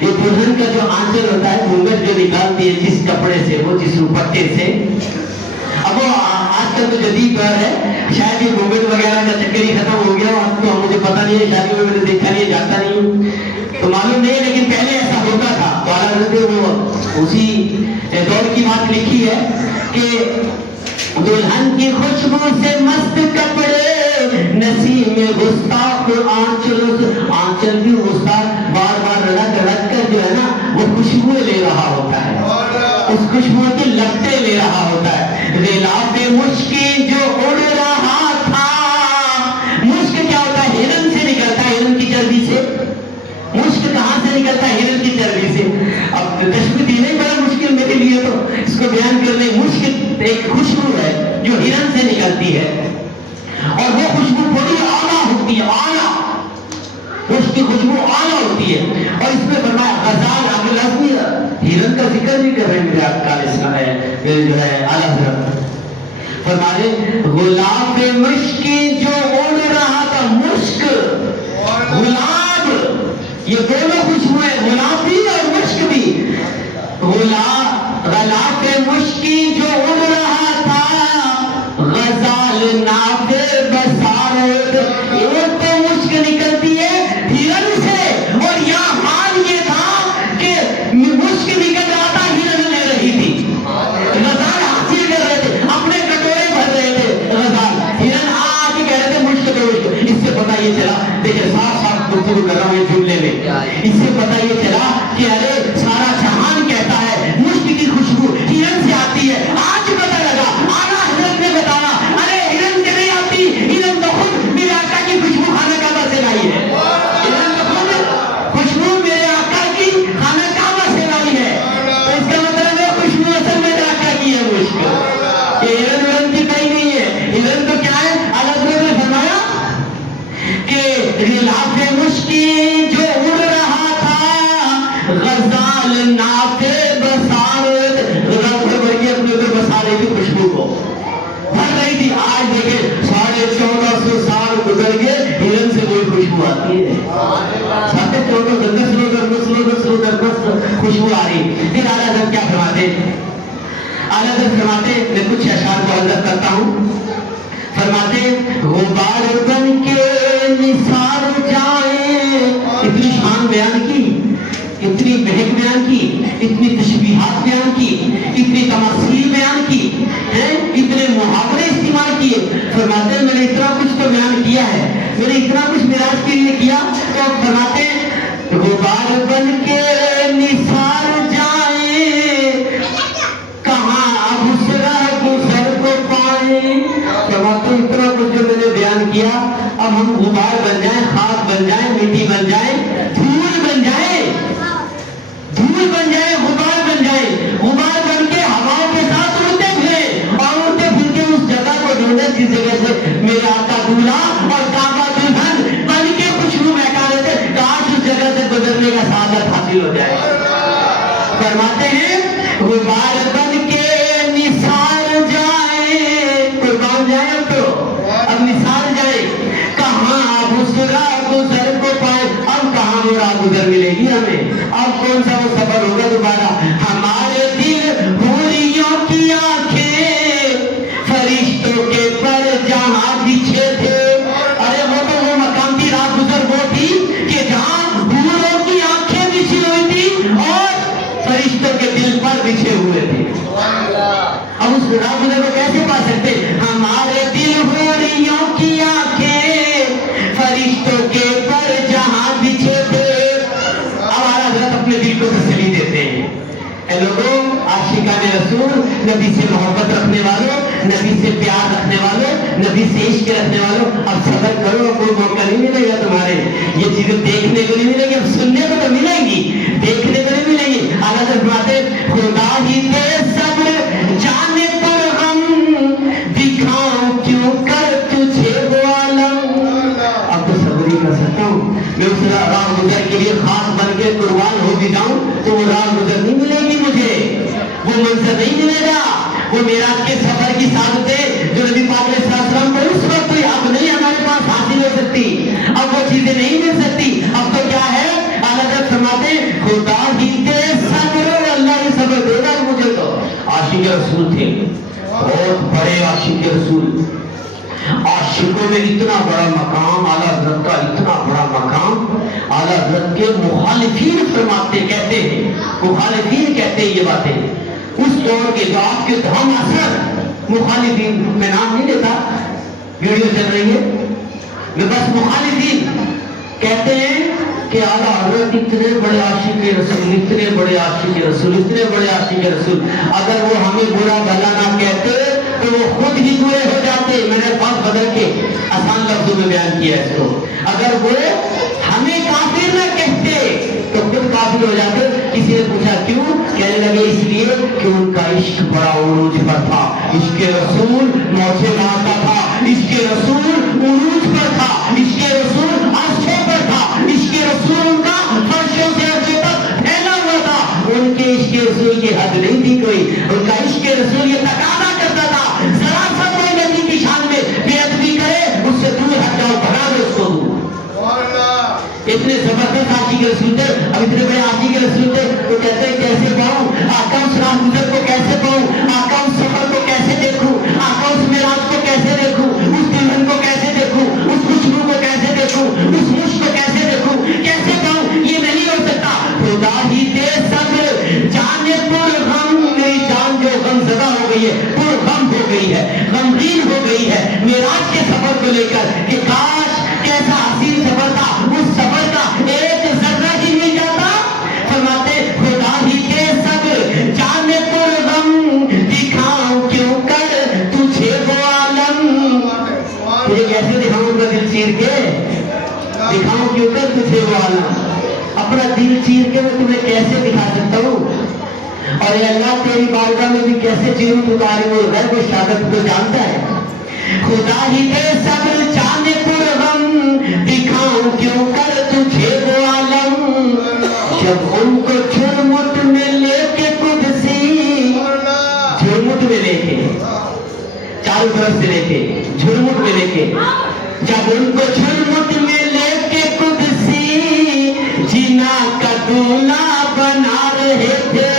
یہ دلہن کا جو آنچل ہوتا ہے، گھونگھٹ جو نکالتی ہے جس کپڑے سے، وہ جس دوپٹے سے. اب وہ آج کل تو جدید دور ہے، شاید یہ گھونگھٹ وغیرہ کا چکر ہی ختم ہو گیا. اب تو مجھے پتہ نہیں ہے، شادی میں نے دیکھا نہیں ہے، جانتا نہیں ہوں تو معلوم نہیں ہے، لیکن پہلے ایسا ہوتا تھا. تو اعلیٰ حضرت نے وہ اسی دور کی بات لکھی ہے کہ دلہن کی خوشبو سے مست کپڑے نسیم گستاخ آنچلوں سے. آنچل بھی گستاخ بار بار رڑک رڑک کر جو ہے نا وہ خوشبو لے رہا ہوتا ہے، اس خوشبو کی لپٹیں لے رہا ہوتا ہے. غلاف مشکی جو اڑ رہا تھا. مشک کیا ہوتا ہے؟ ہرن سے نکلتا ہے، ہرن کی چربی سے. مشک کہاں سے نکلتا ہے؟ ہرن کی چربی سے. اب تشبیہ دینا ہی بڑا مشکل میرے لیے تو اس کو بیان کرنے. مشک ایک خوشبو ہے جو ہرن سے نکلتی ہے، اور وہ خوشبو بڑی اعلیٰ ہوتی ہے. اعلیٰ اس کی خوشبو اعلیٰ ہوتی ہے. اور اس میں فرمایا غزال، آپ لازمی ہرن کا ذکر نہیں کر رہے ہیں میرے آپ کا جو ہے اعلیٰ حضرت فرمائے غلاف مشکی جو اڑ رہا تھا. مشک، گلاب، یہ دونوں خوشبوئیں، گلاب بھی اور مشک بھی. غلاف مشکی جو اڑ رہا تھا، غزال نافع بصارت. ایک تو مشک نکلتی ہے ہرن سے، اور یہاں حال یہ تھا کہ مشک نکل رہا تھا، ہرن لے رہی تھی. غزال حاصل کر رہے تھے، اپنے کٹورے بھر رہے تھے. غزال، ہرن آج کہہ رہے تھے مشک پہ مشک. اس سے پتہ یہ چلا، دیکھیں صاف صاف گفتگو کر رہا ہوں یہ جملے میں، اس سے پتہ یہ چلا کہ ارے سارا جہان کہتا ہے مشک کی خوشبو ہرن سے آتی ہے. آج پتہ لگا، اعلیٰ حضرت نے بتایا ارے ہرن سے نہیں آتی، ہرن تو خود میرے آقا کی خوشبو خانہ کعبہ سے لائی ہے. ہرن تو خود خوشبو میرے آقا کی خانہ کعبہ سے لائی ہے. تو اس کا مطلب ہے خوشبو اصل میرے آقا کی ہے مشک. یہ ہرن کی کہیں نہیں ہے. ہرن تو کیا ہے؟ اعلیٰ حضرت نے فرمایا کہ غلاف مشکی جو اڑ رہا تھا، غزال نافع بصارت. غزال سے بڑھ کے اپنے اوپر بصارے کی خوشبو کو بھر رہی تھی. آج دیکھیں 1450 سال گزر گئے، ہرن سے کوئی خوشبو آتی ہے؟ 1450 خوشبو آ رہی. پھر اعلیٰ حضرت کیا فرماتے؟ اعلیٰ حضرت فرماتے، میں کچھ اشعار کو حضرت کرتا ہوں. فرماتے غبار بن کے نثار جائے. اتنی شان بیان کی، اتنی مہک بیان کی، اتنی تشبیہات بیان کی، اتنی تماثیل بیان کی، اتنے محاورے استعمال کیے. فرماتے میں نے اتنا کچھ تو بیان کیا ہے، میں نے اتنا کچھ معراج کے لیے کیا. تو فرماتے غبار بن کے نثار جائے، کہاں اب اس راہ گزر کو پائے. فرماتے اتنا کچھ جو میں نے بیان کیا، اب ہم غبار بن جائیں، خاک بن جائیں، مٹی بن جائیں، دھول بن جائیں، دھول بن جائیں، غبار بن جائیں. غبار بن کے ہواؤں کے ساتھ اڑتے پھرے، اور اڑتے پھر کے اس جگہ کو ڈھونڈے جس جگہ سے میرے آقا دولہا اور کعبہ دلہن بن کے خوشبو مہکا رہے تھے. کاش اس جگہ سے گزرنے کا سعادت حاصل ہو جائے. फरमाते हैं गुबार बन के निसार जाए, कुर्बान जाए अब निसार जाए, कहाँ बुसरा गुजर को पाए, अब कहाँ वो राह गुजर मिलेगी हमें, अब कौन सा वो सफर होगा दोबारा। हमारे दिल हूरियों की आंखें फरिश्तों के पर जहाँ बिछे थे, अरे वो तो वो मकाम थी, राह गुजर वो थी कि जहाँ हूरों की आंखें बिछी हुई थी और फरिश्तों के दिल पर बिछे हुए थे। अब उस राह गुजर को कैसे पा सकते? हमारे दिल हूरियों की आंखें फरिश्तों के पर जहाँ बिछे थे। अब आला हज़रत अपने दिल को तसल्ली देते हैं, ऐ लोगों, आशिकाने रसूल, नबी से मोहब्बत रखने वालों, नबी से प्यार रखने वालों, नबी से इश्क रखने वालों, अब सब्र करो, कोई मौका नहीं मिलेगा तुम्हारे, ये चीजें देखने को नहीं मिलेगी, अब सुनने को तो मिलेंगी, देखने को नहीं मिलेंगी। आला फरमाते खुदा ही दे सब्र जाने पर हम दिखाऊं क्यों कर तुझे वो आलम। अब तो सब्र ही कर सकता हूँ मैं, उस राह गुजर के लिए खास बन के कुर्बान हो भी जाऊं तो वो राह गुजर नहीं मिलेगी मुझे, वो मंजर नहीं मिलेगा, वो मेरा के सफर की सादतें जो नबी पाक ने सल्लल्लाहु अलैहि वसल्लम को उस वक्त हुई अब नहीं हमारे पास हासिल हो सकती, अब वो चीजें नहीं मिल सकती। अब तो क्या है, आला फरमाते खुदा ही दे सब्र, अल्लाह ही सब्र देगा मुझे। तो आशिक रसूल थे, बहुत बड़े आशिक रसूल, आशिकों में इतना बड़ा मकाम, आला हज़रत का इतना बड़ा मकाम, आला हज़रत के मुखालिफीन फरमाते कहते हैं, मुखालिफीन कहते हैं ये बातें उस दौर के जो आपके धम असर मुखालिफीन, मैं नाम नहीं लेता, वीडियो चल रही है, मैं बस मुखालिफीन कहते हैं कि आला हज़रत इतने बड़े आशिक रसूल, इतने बड़े आशिक रसूल, इतने बड़े आशिक रसूल, अगर वो हमें बुरा भला ना कहते तो वो खुद ही बुरे हो जाते। मैंने बात बदल के आसान लफ्जों में बयान किया इसको, अगर वो हमें काफिर न कहते तो खुद काफिर हो जाते। किसी ने पूछा क्यों, कहने लगे इसलिए कि उनका इश्क बड़ा उरूज पर था, इश्क रसूल मौजे मारता था, इश्क रसूल उरूज पर था, इश्क रसूल अर्शों पर था, इश्क रसूल उनका फर्शों से अर्शों तक फैला हुआ था। उनके इश्क रसूल की हद नहीं थी कोई, उनका इश्क रसूल ये तकाजा करता था जरा सा कोई नबी की शान में बेअदबी करे उससे दूर हट जाओ, भगा दो उसको दूर। इतने जबरदस्त आशिक रसूल थे, अब इतने बड़े आशिक रसूल थे तो कहते हैं कैसे पाऊं आका उस राह गुजर को, कैसे पाऊं आका उस सफर को, कैसे देखूं आका उस मेराज को, कैसे देखूं उस दुल्हन को, कैसे देखूं उस खुशबू को, कैसे देखूं उस मुश्क को, कैसे देखूं, कैसे पाऊं, ये नहीं हो सकता। खुदा ही दे सब्र जाने पर हम, मेरी जान जो गमज़दा हो गई है, पुरगम हो गई है, गमगीन हो गई है मेराज के सफर को लेकर कि काश कैसा हसीन सफर था, उस सफर का एक जर्रा ही मिल जाता। फरमाते खुदा ही के सब्र जाने पर गम दिखाऊं क्यों कर तुझे वो आलम। तुझे कैसे दिखाऊं अपना दिल चीर के, दिखाऊं क्यों कर तुझे वो आलम, अपना दिल चीर के मैं तुम्हें कैसे दिखा सकता हूँ। और ये अल्लाह तेरी बारगाह में भी कैसे जीऊं, तू कारी वो गैर वो शहादत को जानता है। खुदा ही दे सब्र जाने पर हम दिखाऊं क्यों कर तुझे वो आलम। जब उनको झुरमुट में लेके कुदसी, झुरमुट में लेके चारों तरफ से लेके झुरमुट में लेके, जब उनको झुरमुट में लेके कुदसी जीना का दूल्हा बना रहे थे।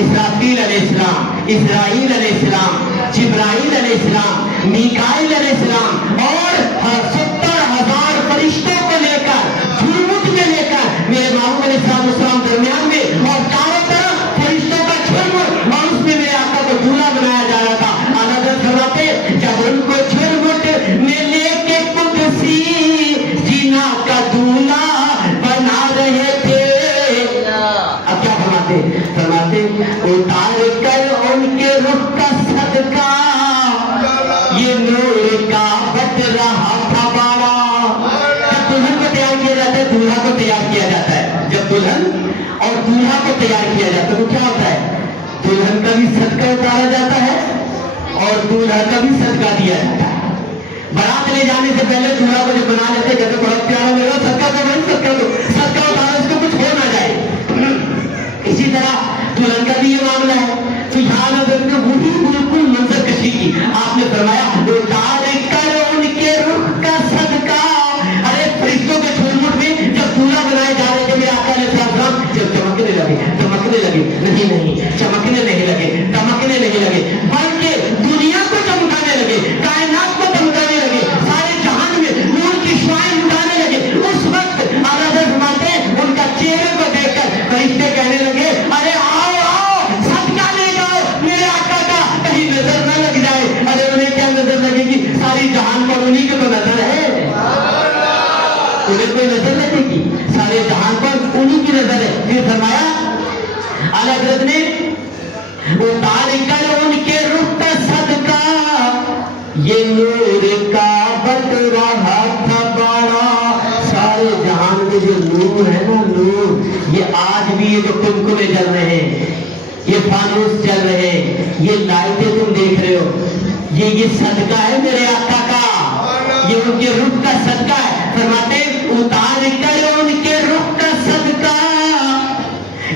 इसराफील अलैहिस्सलाम, इस्राईल अलैहिस्सलाम, जिब्राईल अलैहिस्सलाम, मीकाईल अलैहिस्सलाम और 70,000 फरिश्तों को लेकर झुरमुट में लेकर मेरे मामूद अलैहिस्सलाम दरमियान में और चारों तरफ फरिश्तों का झुरमुट और उसमें मेरे आका को दूल्हा बनाया जा रहा था। आला हज़रत फरमाते जब उनको झुरमुट में लेके कुदसी जीना का दूल्हा बना रहे थे। अब क्या फरमाते उतार कर उनके रुख का सदका ये नूर का बच रहा था बारा। जब दुल्हन को तैयार किया जाता है, दूल्हा को तैयार किया जाता है, जब दुल्हन और दूल्हा को तैयार किया जाता है तो क्या होता है, दुल्हन का भी सदका उतारा जाता है और दूल्हा का भी सदका दिया जाता है। बारात ले जाने से पहले दूल्हा को जब बना लेते कहते बड़ा प्यारा मेरा सदका तो नहीं, सदका तो सदका उतारो इसको कुछ हो ना जाए। नहीं नहीं, चमकने नहीं लगे, दमकने नहीं लगे, बल्कि दुनिया को चमकाने लगे, कायनात को चमकाने लगे, सारे जहान में नूर की शुआएं उठाने लगे। उस वक्त आला हज़रत फरमाते उनका चेहरे को देखकर फरिश्ते कहने लगे, अरे आओ आओ सदका ले जाओ मेरे आका का, कहीं नजर न लग जाए। अरे उन्हें क्या नजर लगेगी, सारी जहान पर उन्हीं की तो नजर है, उन्हें कोई नजर लगेगी, सारे जहान पर उन्हीं की नजर है। फिर फरमाया आला हज़रत ने उतार कर उनके रुख का सदका, ये नूर का बट रहा था बड़ा। सारे जहान में जो नूर है ना, नूर, ये आज भी ये जो कुमकुमे जल रहे हैं, ये फानूस जल रहे हैं, ये लाइटें तुम देख रहे हो, ये सदका है मेरे आका का, ये उनके रुख का सदका है। फरमाते उतार कर उनके रुख का सदका,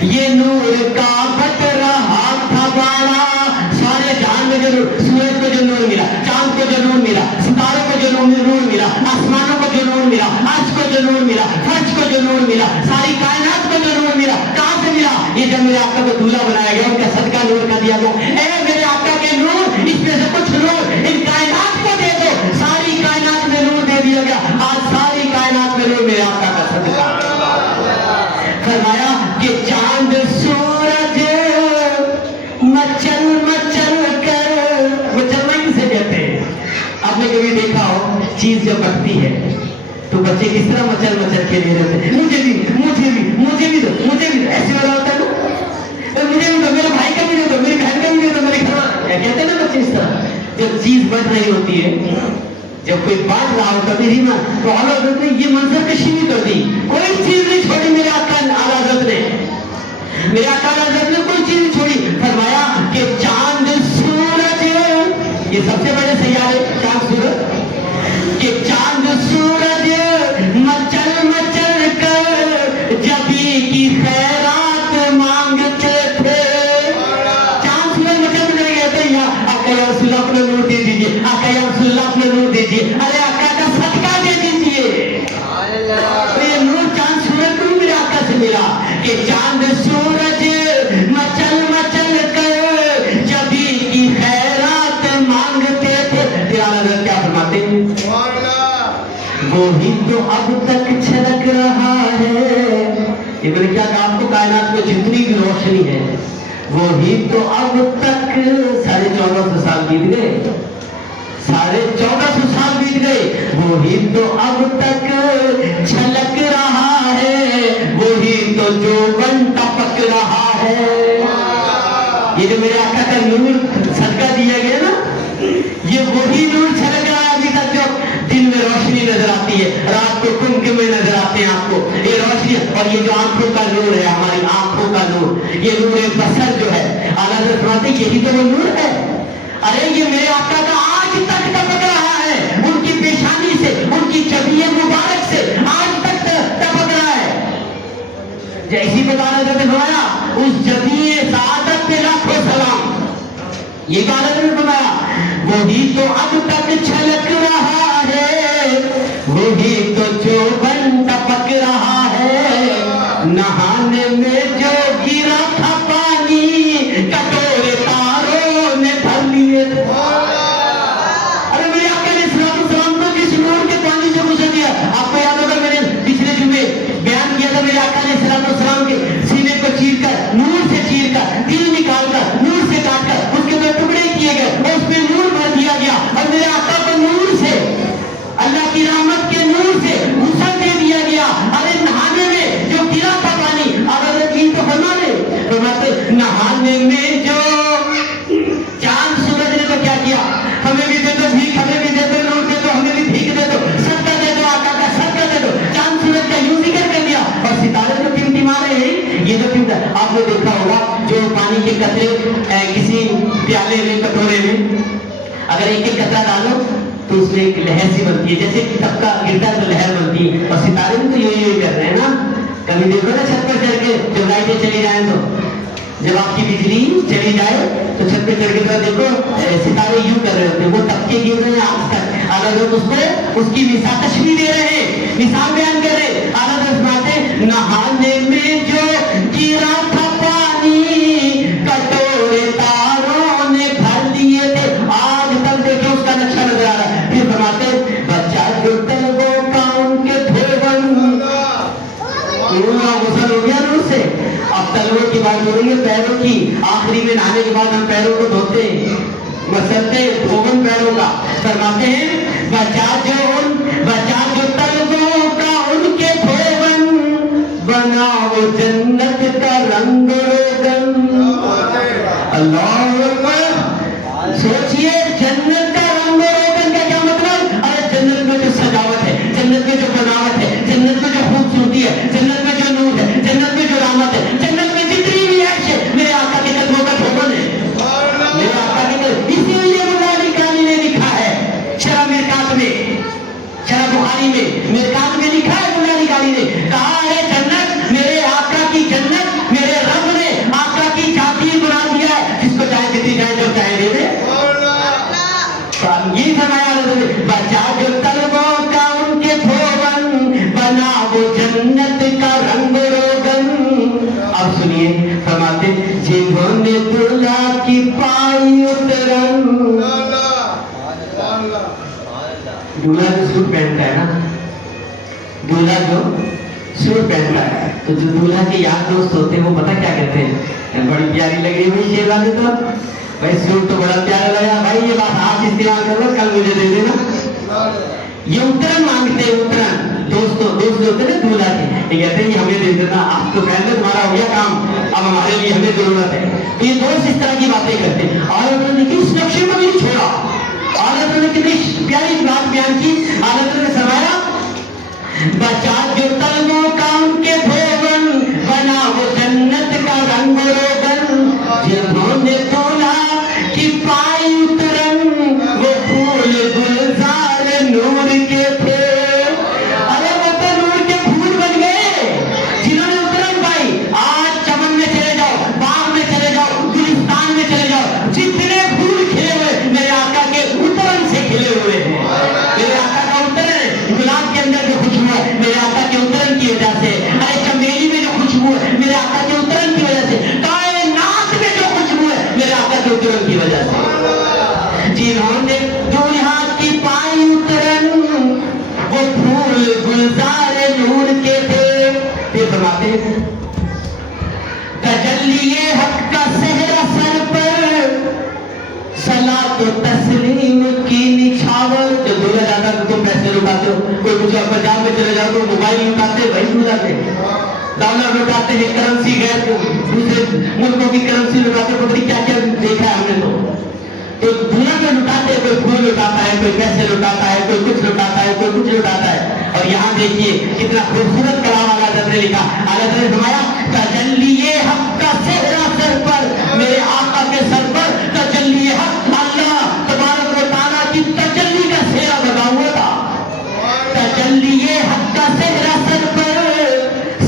ये नूर का बट रहा था बड़ा। सारे जहान में जो सूरज को जो नूर मिला, चांद को जो नूर मिला, सितारों को जो नूर मिला, आसमानों को जो नूर मिला, अर्श को जो नूर मिला, फर्श को जो नूर मिला, सारी कायनात को जो नूर मिला, कहां से मिला? ये जब मेरे आका को दूल्हा बनाया गया, उनका सदका नूर का दिया गया। ए मेरे आका के नूर, इसमें से कुछ नूर इन कायनात को दे दो। सारी कायनात में नूर दे दिया गया, आज सारी कायनात में नूर मेरे आका का सदका। फरमाया कि चांद सूरज मचल मचल कर, मचलना किसे कहते हैं? आपने कभी देखा हो चीज जब बढ़ती है तो बच्चे किस तरह मचल मचल के लिए रहते हैं, मुझे भी मुझे भी मुझे भी दो, मुझे भी दो, ऐसे वाला होता है ना, मुझे भी दो, मेरे भाई का भी दो, मेरी बहन का भी दो, मेरे घर क्या कहते हैं ना बच्चे इस तरह। जब चीज बढ़ रही होती है, जब कोई बांट रहा होता मेरी माँ, तो आला हज़रत ने ये मंजर कशी नहीं कर दी, कोई चीज नहीं छोड़ी मेरे आका आला हज़रत ने, मेरे आका आला हज़रत ने कोई चीज नहीं छोड़ी। फरमाया कि चांद सूरज, ये सबसे बड़े सैयारे चांद सूरज, कि चांद सूरज मचल मचल कर जबी की खैरात मांगते थे। चांद सूरज मचल मचल गए थे, यहाँ आका या रसूल अपना नूर दे दीजिए, आका या रसूल अपना नूर दीजिए, अरे आका का सदका दे दीजिए। तो ये नूर चांद सूरज को मेरे आका से मिला कि चांद सूरज मचल मचल कर जबी की खैरात मांगते थे। फिर आला हज़रत क्या फरमाते हैं, वही तो अब तक छलक रहा है। ये मैंने क्या कहा आपको, कायनात में जितनी भी रोशनी है वही तो अब तक 1450 साल बीत गए, 1450 साल बीत गए, वही तो अब तक छलक रहा है, वही तो जो बन टपक रहा है। ये जो मेरे आका का नूर सदका दिया गया ना, ये वही नूर छलक रहा है अभी तक, जो दिन में रोशनी नजर आती है, रात को कुमकुमे नजर आते हैं आपको, ये रोशनी। और ये जो आंखों का नूर है, हमारी आंखों का नूर, ये नूर बसर जो है, आला हज़रत फरमाते यही तो वो नूर है। अरे ये मेरे आका का आज तक टपक रहा है, उनकी पेशानी से, उनकी जबीए मुबारक से आज तक टपक रहा है। जैसी बता रहे थे फरमाया, उस जबीए सादत पे लाखों सलाम, ये बात ने बनाया, वही तो अब तक छलक रहा है, वही तो जो बन टपक रहा है। नहाने में जो गिरा था पानी, कटोरे तारों ने भर लिए। अरे मेरे आका ने सलाम को किस नूर के पानी से गुजर दिया। आपको याद होगा मैंने पिछले जुमे बयान किया था, मेरे आका ने सलाम के सीने को चीर कर, नूर से चीर कर, दिल निकाल कर, नूर से काट कर उसके दो टुकड़े किए गए, उसमें नूर भर दिया गया, और मेरे आका को नूर से, अल्लाह की रहमत के नूर से गुस्ल दे दिया गया। अरे नहाने में जो गिरा था पानी, अगर की तो बना ले, तो नहाने में जो चांद सूरज ने तो क्या किया, हमें भी दे दो भीख, हमें भी दे दो नूर दे दो, हमें भी भीख दे दो, सदका दे दो, आका का सदका दे दो। चांद सूरज का यूं जिक्र कर दिया, और सितारे जो टिमटिमा रहे हैं, ये जो आपने देखा होगा, जो पानी के कतरे किसी प्याले में, कटोरे में अगर एक एक कतरा डालो तो उसमें एक लहर सी बनती है, जैसे तबका गिरता है तो लहर बनती है। और सितारे भी तो यही कर रहे हैं ना, कभी देखो ना छत पर चढ़ के जब लाइटें चली जाए, तो जब आपकी बिजली चली जाए तो छत पे चढ़ के तो देखो सितारे यूं कर रहे होते हैं, वो तबके गिर रहे हैं आज तक। आला हज़रत उसको उसकी मिसाल तशबीह दे रहे हैं, मिसाल बयान कर रहे हैं। आला हज़रत फरमाते नहाने में जो गिरा था पानी, बात हो रही है पैरों की। आखिरी में नहाने के बाद हम पैरों को धोते हैं, मसलते धोवन पैरों का। फरमाते हैं बचा जो तलवों का उनके धोवन, बनाओ जन्नत का रंग रोगन। अल्लाह अकबर। सोचिए जन्नत का रंग रोगन का क्या मतलब? अरे जन्नत में जो सजावट है, जन्नत में जो बनावट है, जन्नत में जो खूबसूरती है, जन्नत में जो नूर है, जन्नत में जो रहमत है, जन्नत में जितनी भी ऐश है, मेरे आका के कदमों का धोवन है। मेरे आका के कदम, इसीलिए मुलानी काली ने लिखा है शरा मिरकात में, शरा बुखारी में मिरकात में लिखा है, मुलानी काली ने कहा है जन्नत मेरे आका की जन्नत, मेरे रब ने आका की छाती बना दिया है, जिसको चाहे जितनी चाहे जब चाहे दे दे। ये फरमाया बचा जो तलवों का उनके धोवन, बना वो जन्नत का रंग रोगन। अब सुनिए फरमाते जिन्होंने दूल्हा की पाई उतरन। दूल्हा जो सूट पहनता है ना, दूल्हा जो सूट पहनता है, तो जो दूल्हा के यार दोस्त होते हैं वो पता क्या कहते हैं? बड़ी प्यारी लग रही है शेरवानी, तो भाई सूट तो बड़ा प्यारा लगा भाई, ये बात आज इस्तेमाल कर लो, कल मुझे दे देना। ये उतरन मांगते हैं, उतरन। दोस्त होते हैं ना दूल्हा के, ये कहते हैं हमें दे देना, आप तो पहले तुम्हारा हो गया काम, अब हमारे लिए हमें जरूरत है। तो ये दोस्त इस तरह की बातें करते हैं। और देखिए इस नक्शे को भी छोड़ा, औरत ने कितनी प्यारी बात बयान की। औरत ने फरमाया बचा जो तलवों का उनके धोवन, बना वो जन्नत का रंग रोगन। जिन्होंने दूल्हा की पाई उतरन, वो फूल गुलजार नूर के थे। अरे वो तो नूर के फूल बन गए जिन्होंने उतरन पाई। आज चमन में चले जाओ, बाग में चले जाओ, गुलिस्तान में चले जाओ, जितने फूल खिले हुए मेरे आका के उतरन से खिले हुए हैं। मेरे आका का उतरन, गुलाब के अंदर जो खुशबू है मेरे आका के उतरन की वजह से। अरे चमेली में जो खुशबू है मेरे आका के उतरन की वजह से। कायनात में जो खुशबू है मेरे आका के उतरन की वजह से। जिन्होंने दूल्हा की पाई उतरन, वो फूल गुलजार नूर के थे। फिर फरमाते तजल्लिए हक का सेहरा सर पर, सलात व तस्लीम की निछावर। जब दूल्हा जाता है तो तुम पैसे लुटाते हो, कोई मुझे पंजाब में चले जाओ तो मोबाइल लुटाते, वही दूल्हा के डॉलर लुटाते हैं, करेंसी गैर दूसरे मुल्कों की करेंसी लुटाते, पता क्या क्या देखा है हमने। तो दूल्हा में लुटाते हैं, कोई फूल लुटाता है, कोई पैसे लुटाता है, कोई कुछ लुटाता है, कोई कुछ लुटाता है। और यहाँ देखिए कितना खूबसूरत कलाम आला हज़रत ने लिखा। आला हज़रत ने फरमाया तजल्लिए हक का सेहरा सर पर, मेरे आका के सर पर तजल्लिए हक, अल्लाह तबारक व तआला की तजल्ली का सेहरा बना हुआ था। तजल्लिए हक का सेहरा सर पर,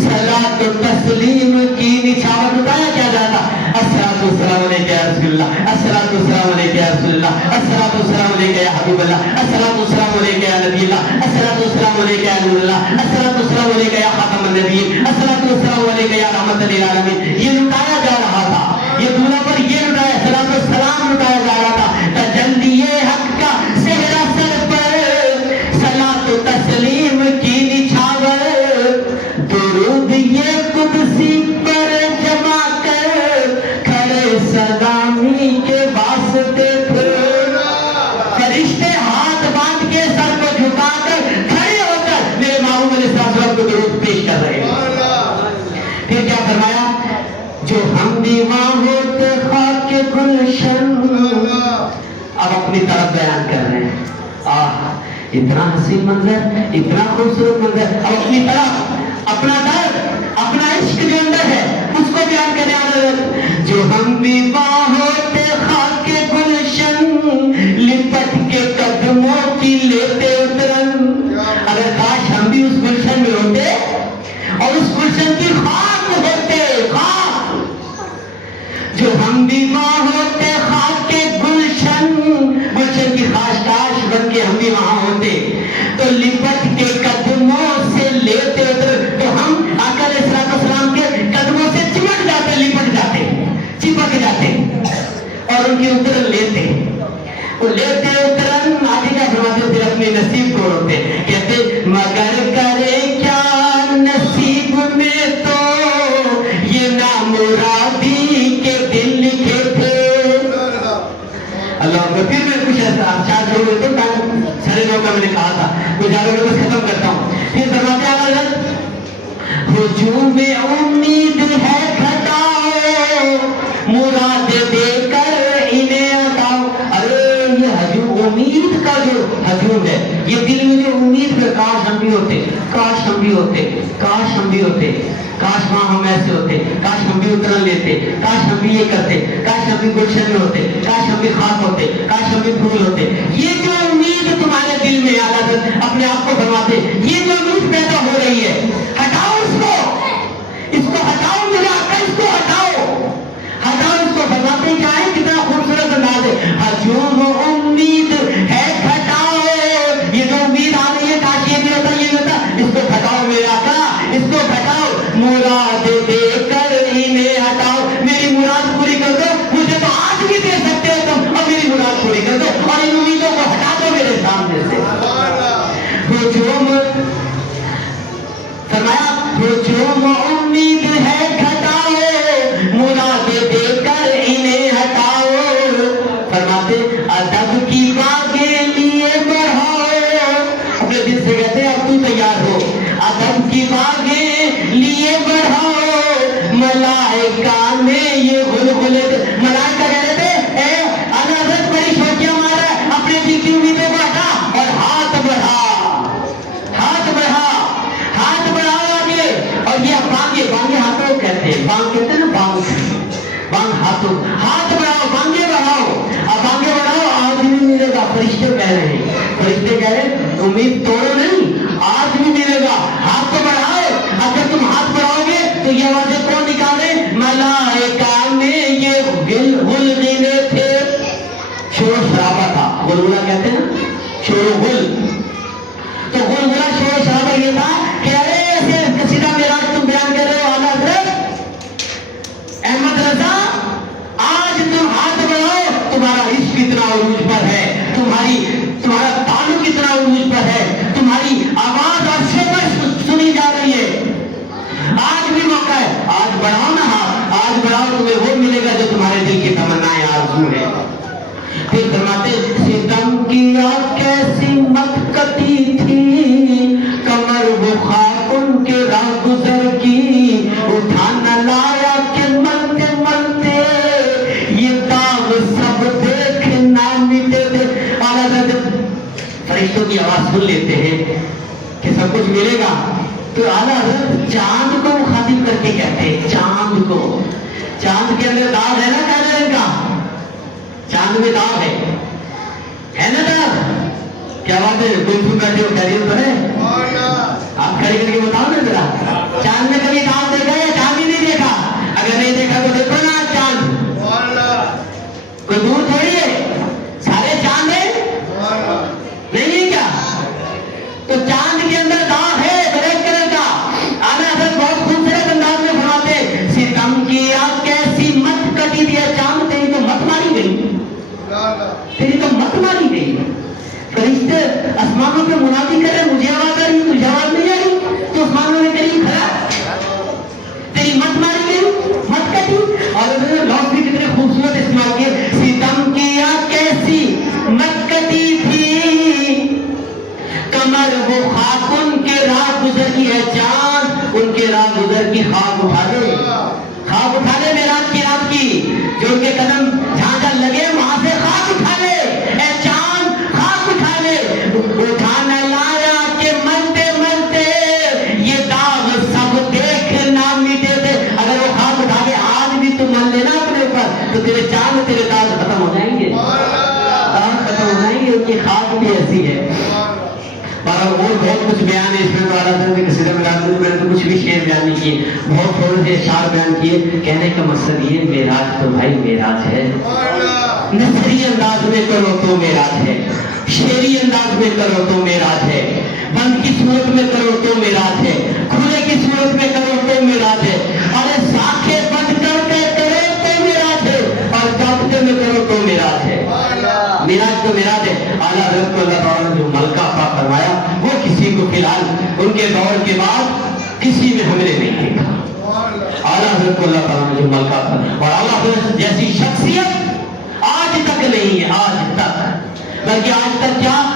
सलात व तस्लीम की निछावर। बताया क्या जाता? अस्सलातु वस्सलामु अलैका या रसूलल्लाह, अस्सलातु वस्सलामु अलैका या रसूलल्लाह, अस्सलातु वस्सलामु अलैका या हबीबल्लाह, अस्सलातु वस्सलामु अलैका या नबील्लाह, अस्सलातु वस्सलामु अलैका या नूरुल्लाह, अस्सलातु वस्सलामु अलैका या खातमुन नबिय्यीन, अस्सलातु वस्सलामु अलैका या रहमतल लिल आलमीन। ये लुटाया जा रहा था, ये दूल्हा पर ये लुटाया, सलात व सलाम लुटाया जा रहा था। तजल्लिए हक का सेहरा सर पर, सलात व तस्लीम की निछावर। दुरूद ये कुदसी पर जमा कर, खड़े सलामी के वास्ते थे। फरिश्ते हाथ बांध के सर को झुकाकर खड़े होकर मेरे मामू अलैहिस्सलाम को दुरूद पेश कर रहे हैं। फिर क्या फरमाया? जो हम दीवां होते खाके गुलशन। अब अपनी तरफ बयान कर रहे हैं। इतना हसीन मंजर, इतना खूबसूरत मंजर। अब अपनी तरफ अपना दर्द, अपना इश्क जो अंदर है उसको बयान करने आना। जो हम दीवां होते खाके गुलशन, लिपट के कदमों की लेते उतरन। अगर काश हम भी उस गुलशन में होते और उस गुलशन की खाक होते, खाक। जो हम दीवां होते खाके गुलशन, गुलशन की खास काश बन के हम भी वहां होते, तो लिपट के कदमों से लेते उतर। तो हम आका अलैहिस्सलाम के कदमों से चिपट जाते, लिपट जाते, चिपक जाते और उनकी उतरन लेते। वो लेते उतरन आगे क्या फरमाते? फिर अपने नसीब को रोते, कहते मगर करे क्या नसीब में तो ये नामुराद دیتا ہوں, 9:30 کا میں نے کہا تھا, تو زیادہ بس ختم کرتا ہوں. پھر فرماتے ہیں اعلیٰ حضرت ہجوم امید ہے گھٹاؤ مراد دے کر انہیں ہٹاؤ. ارے یہ ہجوم امید کا جو ہجوم ہے, یہ دل میں جو امید ہے, کاش ہم بھی ہوتے, کاش ہم بھی ہوتے, کاش ہم بھی ہوتے, کاش وہاں ہم ایسے ہوتے, کاش ہم بھی اتنا لیتے, کاش ہم بھی یہ کرتے, کاش ہم بھی گلشن میں ہوتے, کاش ہم بھی خاک ہوتے, کاش ہم بھی پھول ہوتے. یہ جو امید تمہارے دل میں اپنے آپ کو فرماتے, یہ جو امید پیدا ہو رہی ہے, ہٹاؤ اس کو ہٹاؤ, میرے آقا اس کو ہٹاؤ, ہٹاؤ اس کو. فرماتے کیا ہے, کتنا خوبصورت انداز ہے, ہجوم امید ہے گھٹاؤ. یہ جو امید آ رہی ہے, کاش یہ بھی ہوتا, یہ بھی ہوتا, اس کو ہٹاؤ میرے آقا, اس کو ہٹاؤ, مراد دے کر انہیں ہٹاؤ. میری مراد پوری کر دو, مجھے تو آج بھی دے سکتے ہو تم, اور میری مراد پوری کر دو, اور ان امیدوں کو ہٹا دو میرے سامنے سے. فرمایا ہجوم امید ہے گھٹاؤ مراد دے کر انہیں ہٹاؤ. فرماتے ادب کی باغیں لیے بڑھاؤ. اپنے دل سے کہتے ہیں اب تو تیار ہو, ادب کی باغیں لیے بڑھاؤ. ملائکہ نے یہ غلغلے, ملائکہ کہہ رہے تھے اے حضرت بڑی شوقیاں مار رہا ہے, اپنے دل کی امیدیں کو ہٹا اور ہاتھ بڑھا, ہاتھ بڑھا, ہاتھ بڑھاؤ آگے. اور یہ بانگے, بانگے ہاتھوں کہتے ہیں, بانگ کہتے ہیں نا, بانگ, بانگ ہاتھوں, ہاتھ بڑھاؤ, بانگے بڑھاؤ. اب بانگے بڑھاؤ, آج بھی ملے گا. فرشتے کہہ رہے ہیں, فرشتے کہہ رہے ہیں امید توڑو نہیں, آج بھی ملے گا. ہاتھ تو بڑھاؤ. اگر تم ہاتھ بڑھاؤ گے تو یہ آوازیں کون نکالے؟ ملائکہ نے یہ غلغلے تھے, شور و شرابہ تھا. غلغلہ کہتے ہیں نا, شور و غل. تو غلغلہ شور و شرابہ یہ تھا کہ ارے ایسے قصیدہ معراج تم بیان کر رہے ہو اعلیٰ حضرت احمد رضا, آج تم ہاتھ بڑھاؤ, تمہارا عشق اتنا عروج پر ہے, تمہارا تعلق اتنا عروج پر ہے, تمہاری آواز عرشوں پر سنی جا رہی ہے. آج بھی موقع ہے, آج بڑھاؤ نا ہاتھ, آج بڑھاؤ, تمہیں وہ ملے گا جو تمہارے دل کی تمنائیں آرزو ہے. پھر فرماتے ستم کیا کیسی مت کتی تھی, کمر وہ خاک ان کے راہ گزر کی, اٹھا نہ لایا کہ ملتے ملتے یہ داغ سب دیکھنا مٹے تھے. فرشتوں کی آواز سن لیتے ہیں کہ سب کچھ ملے گا, تو اعلیٰ حضرت چاند کو مخاطب کر کے کہتے ہیں, چاند کو, چاند کے اندر داغ ہے نا کہنے کا, چاند میں داغ ہے نا داغ. کیا بات ہے, تم بیٹھے ہو, خیریت تو ہے؟ آپ کھڑے کر کے بتاؤ نا ذرا, چاند میں کبھی داغ دیکھا یا چاند ہی نہیں دیکھا؟ اگر نہیں دیکھا تو دیکھو نا چاند, کوئی دور تھوڑی ہے, سارے چاند ہیں, نہیں ہے کیا؟ تو چاند کے اندر داغ ہے بلیک کلر کا. اعلیٰ حضرت بہت خوبصورت انداز میں فرماتے ستم کیا کیسی مت کٹی دیا, چاند تیری تو مت ماری گئی, تیری تو مت ماری گئی. فرشتے آسمانوں پہ منادی کر رہے, مجھے آواز آ رہی, تجھے آواز نہیں آ رہی, تو آسمانوں میں کریم کھڑا, تیری مت ماری گئی, مت کٹی. اور لوگ بھی کتنے خوبصورت استعمال کیے, ستم کیا کیسی مت کٹی تھی, کمر وہ خاک ان کے راہ گزر کی ہے, چاند ان کے راہ گزر کی خاک اٹھا دے, خاک اٹھا لے معراج کی رات کی, جو ان کے قدم جہاں جہاں لگے وہاں سے خاک اٹھا لے, اے چاند خاک اٹھا لے. اٹھا نہ لایا کہ ملتے ملتے یہ داغ سب دیکھنا مٹے تھے. اگر وہ خاک اٹھا کے آج بھی تم مل لینا اپنے اوپر, تو تیرے چاند تیرے داغ ختم ہو جائیں گے, داغ ختم ہو جائیں گے. ان کی خاک بھی ایسی ہے. اور بہت کچھ بیان ہے اس میں, تو اعلیٰ حضرت قصیدہ معراج میں میں نے تو کچھ بھی شعر بیان نہیں کیے, بہت تھوڑے سے اشعار بیان کیے. کہنے کا مقصد یہ, معراج تو بھائی معراج ہے, نثری انداز میں کرو تو معراج ہے, شعری انداز میں کرو تو معراج ہے, بند کی صورت میں کرو تو معراج ہے, کھلے کی صورت میں کرو تو معراج ہے, اور ساکھے بند کر کے کرو تو معراج ہے, اور جاگتے میں کرو تو معراج ہے. معراج تو معراج ہے. اعلیٰ حضرت کو اللہ تعالیٰ نے جو ملکہ عطا فرمایا, وہ کسی کو فی الحال ان کے دور کے بعد کسی میں ہم نے نہیں دیکھا. اعلیٰ حضرت کو اللہ تعالیٰ نے جو ملکہ عطا, اور اعلیٰ حضرت جیسی شخصیت آج تک نہیں ہے, آج تک. بلکہ آج تک کیا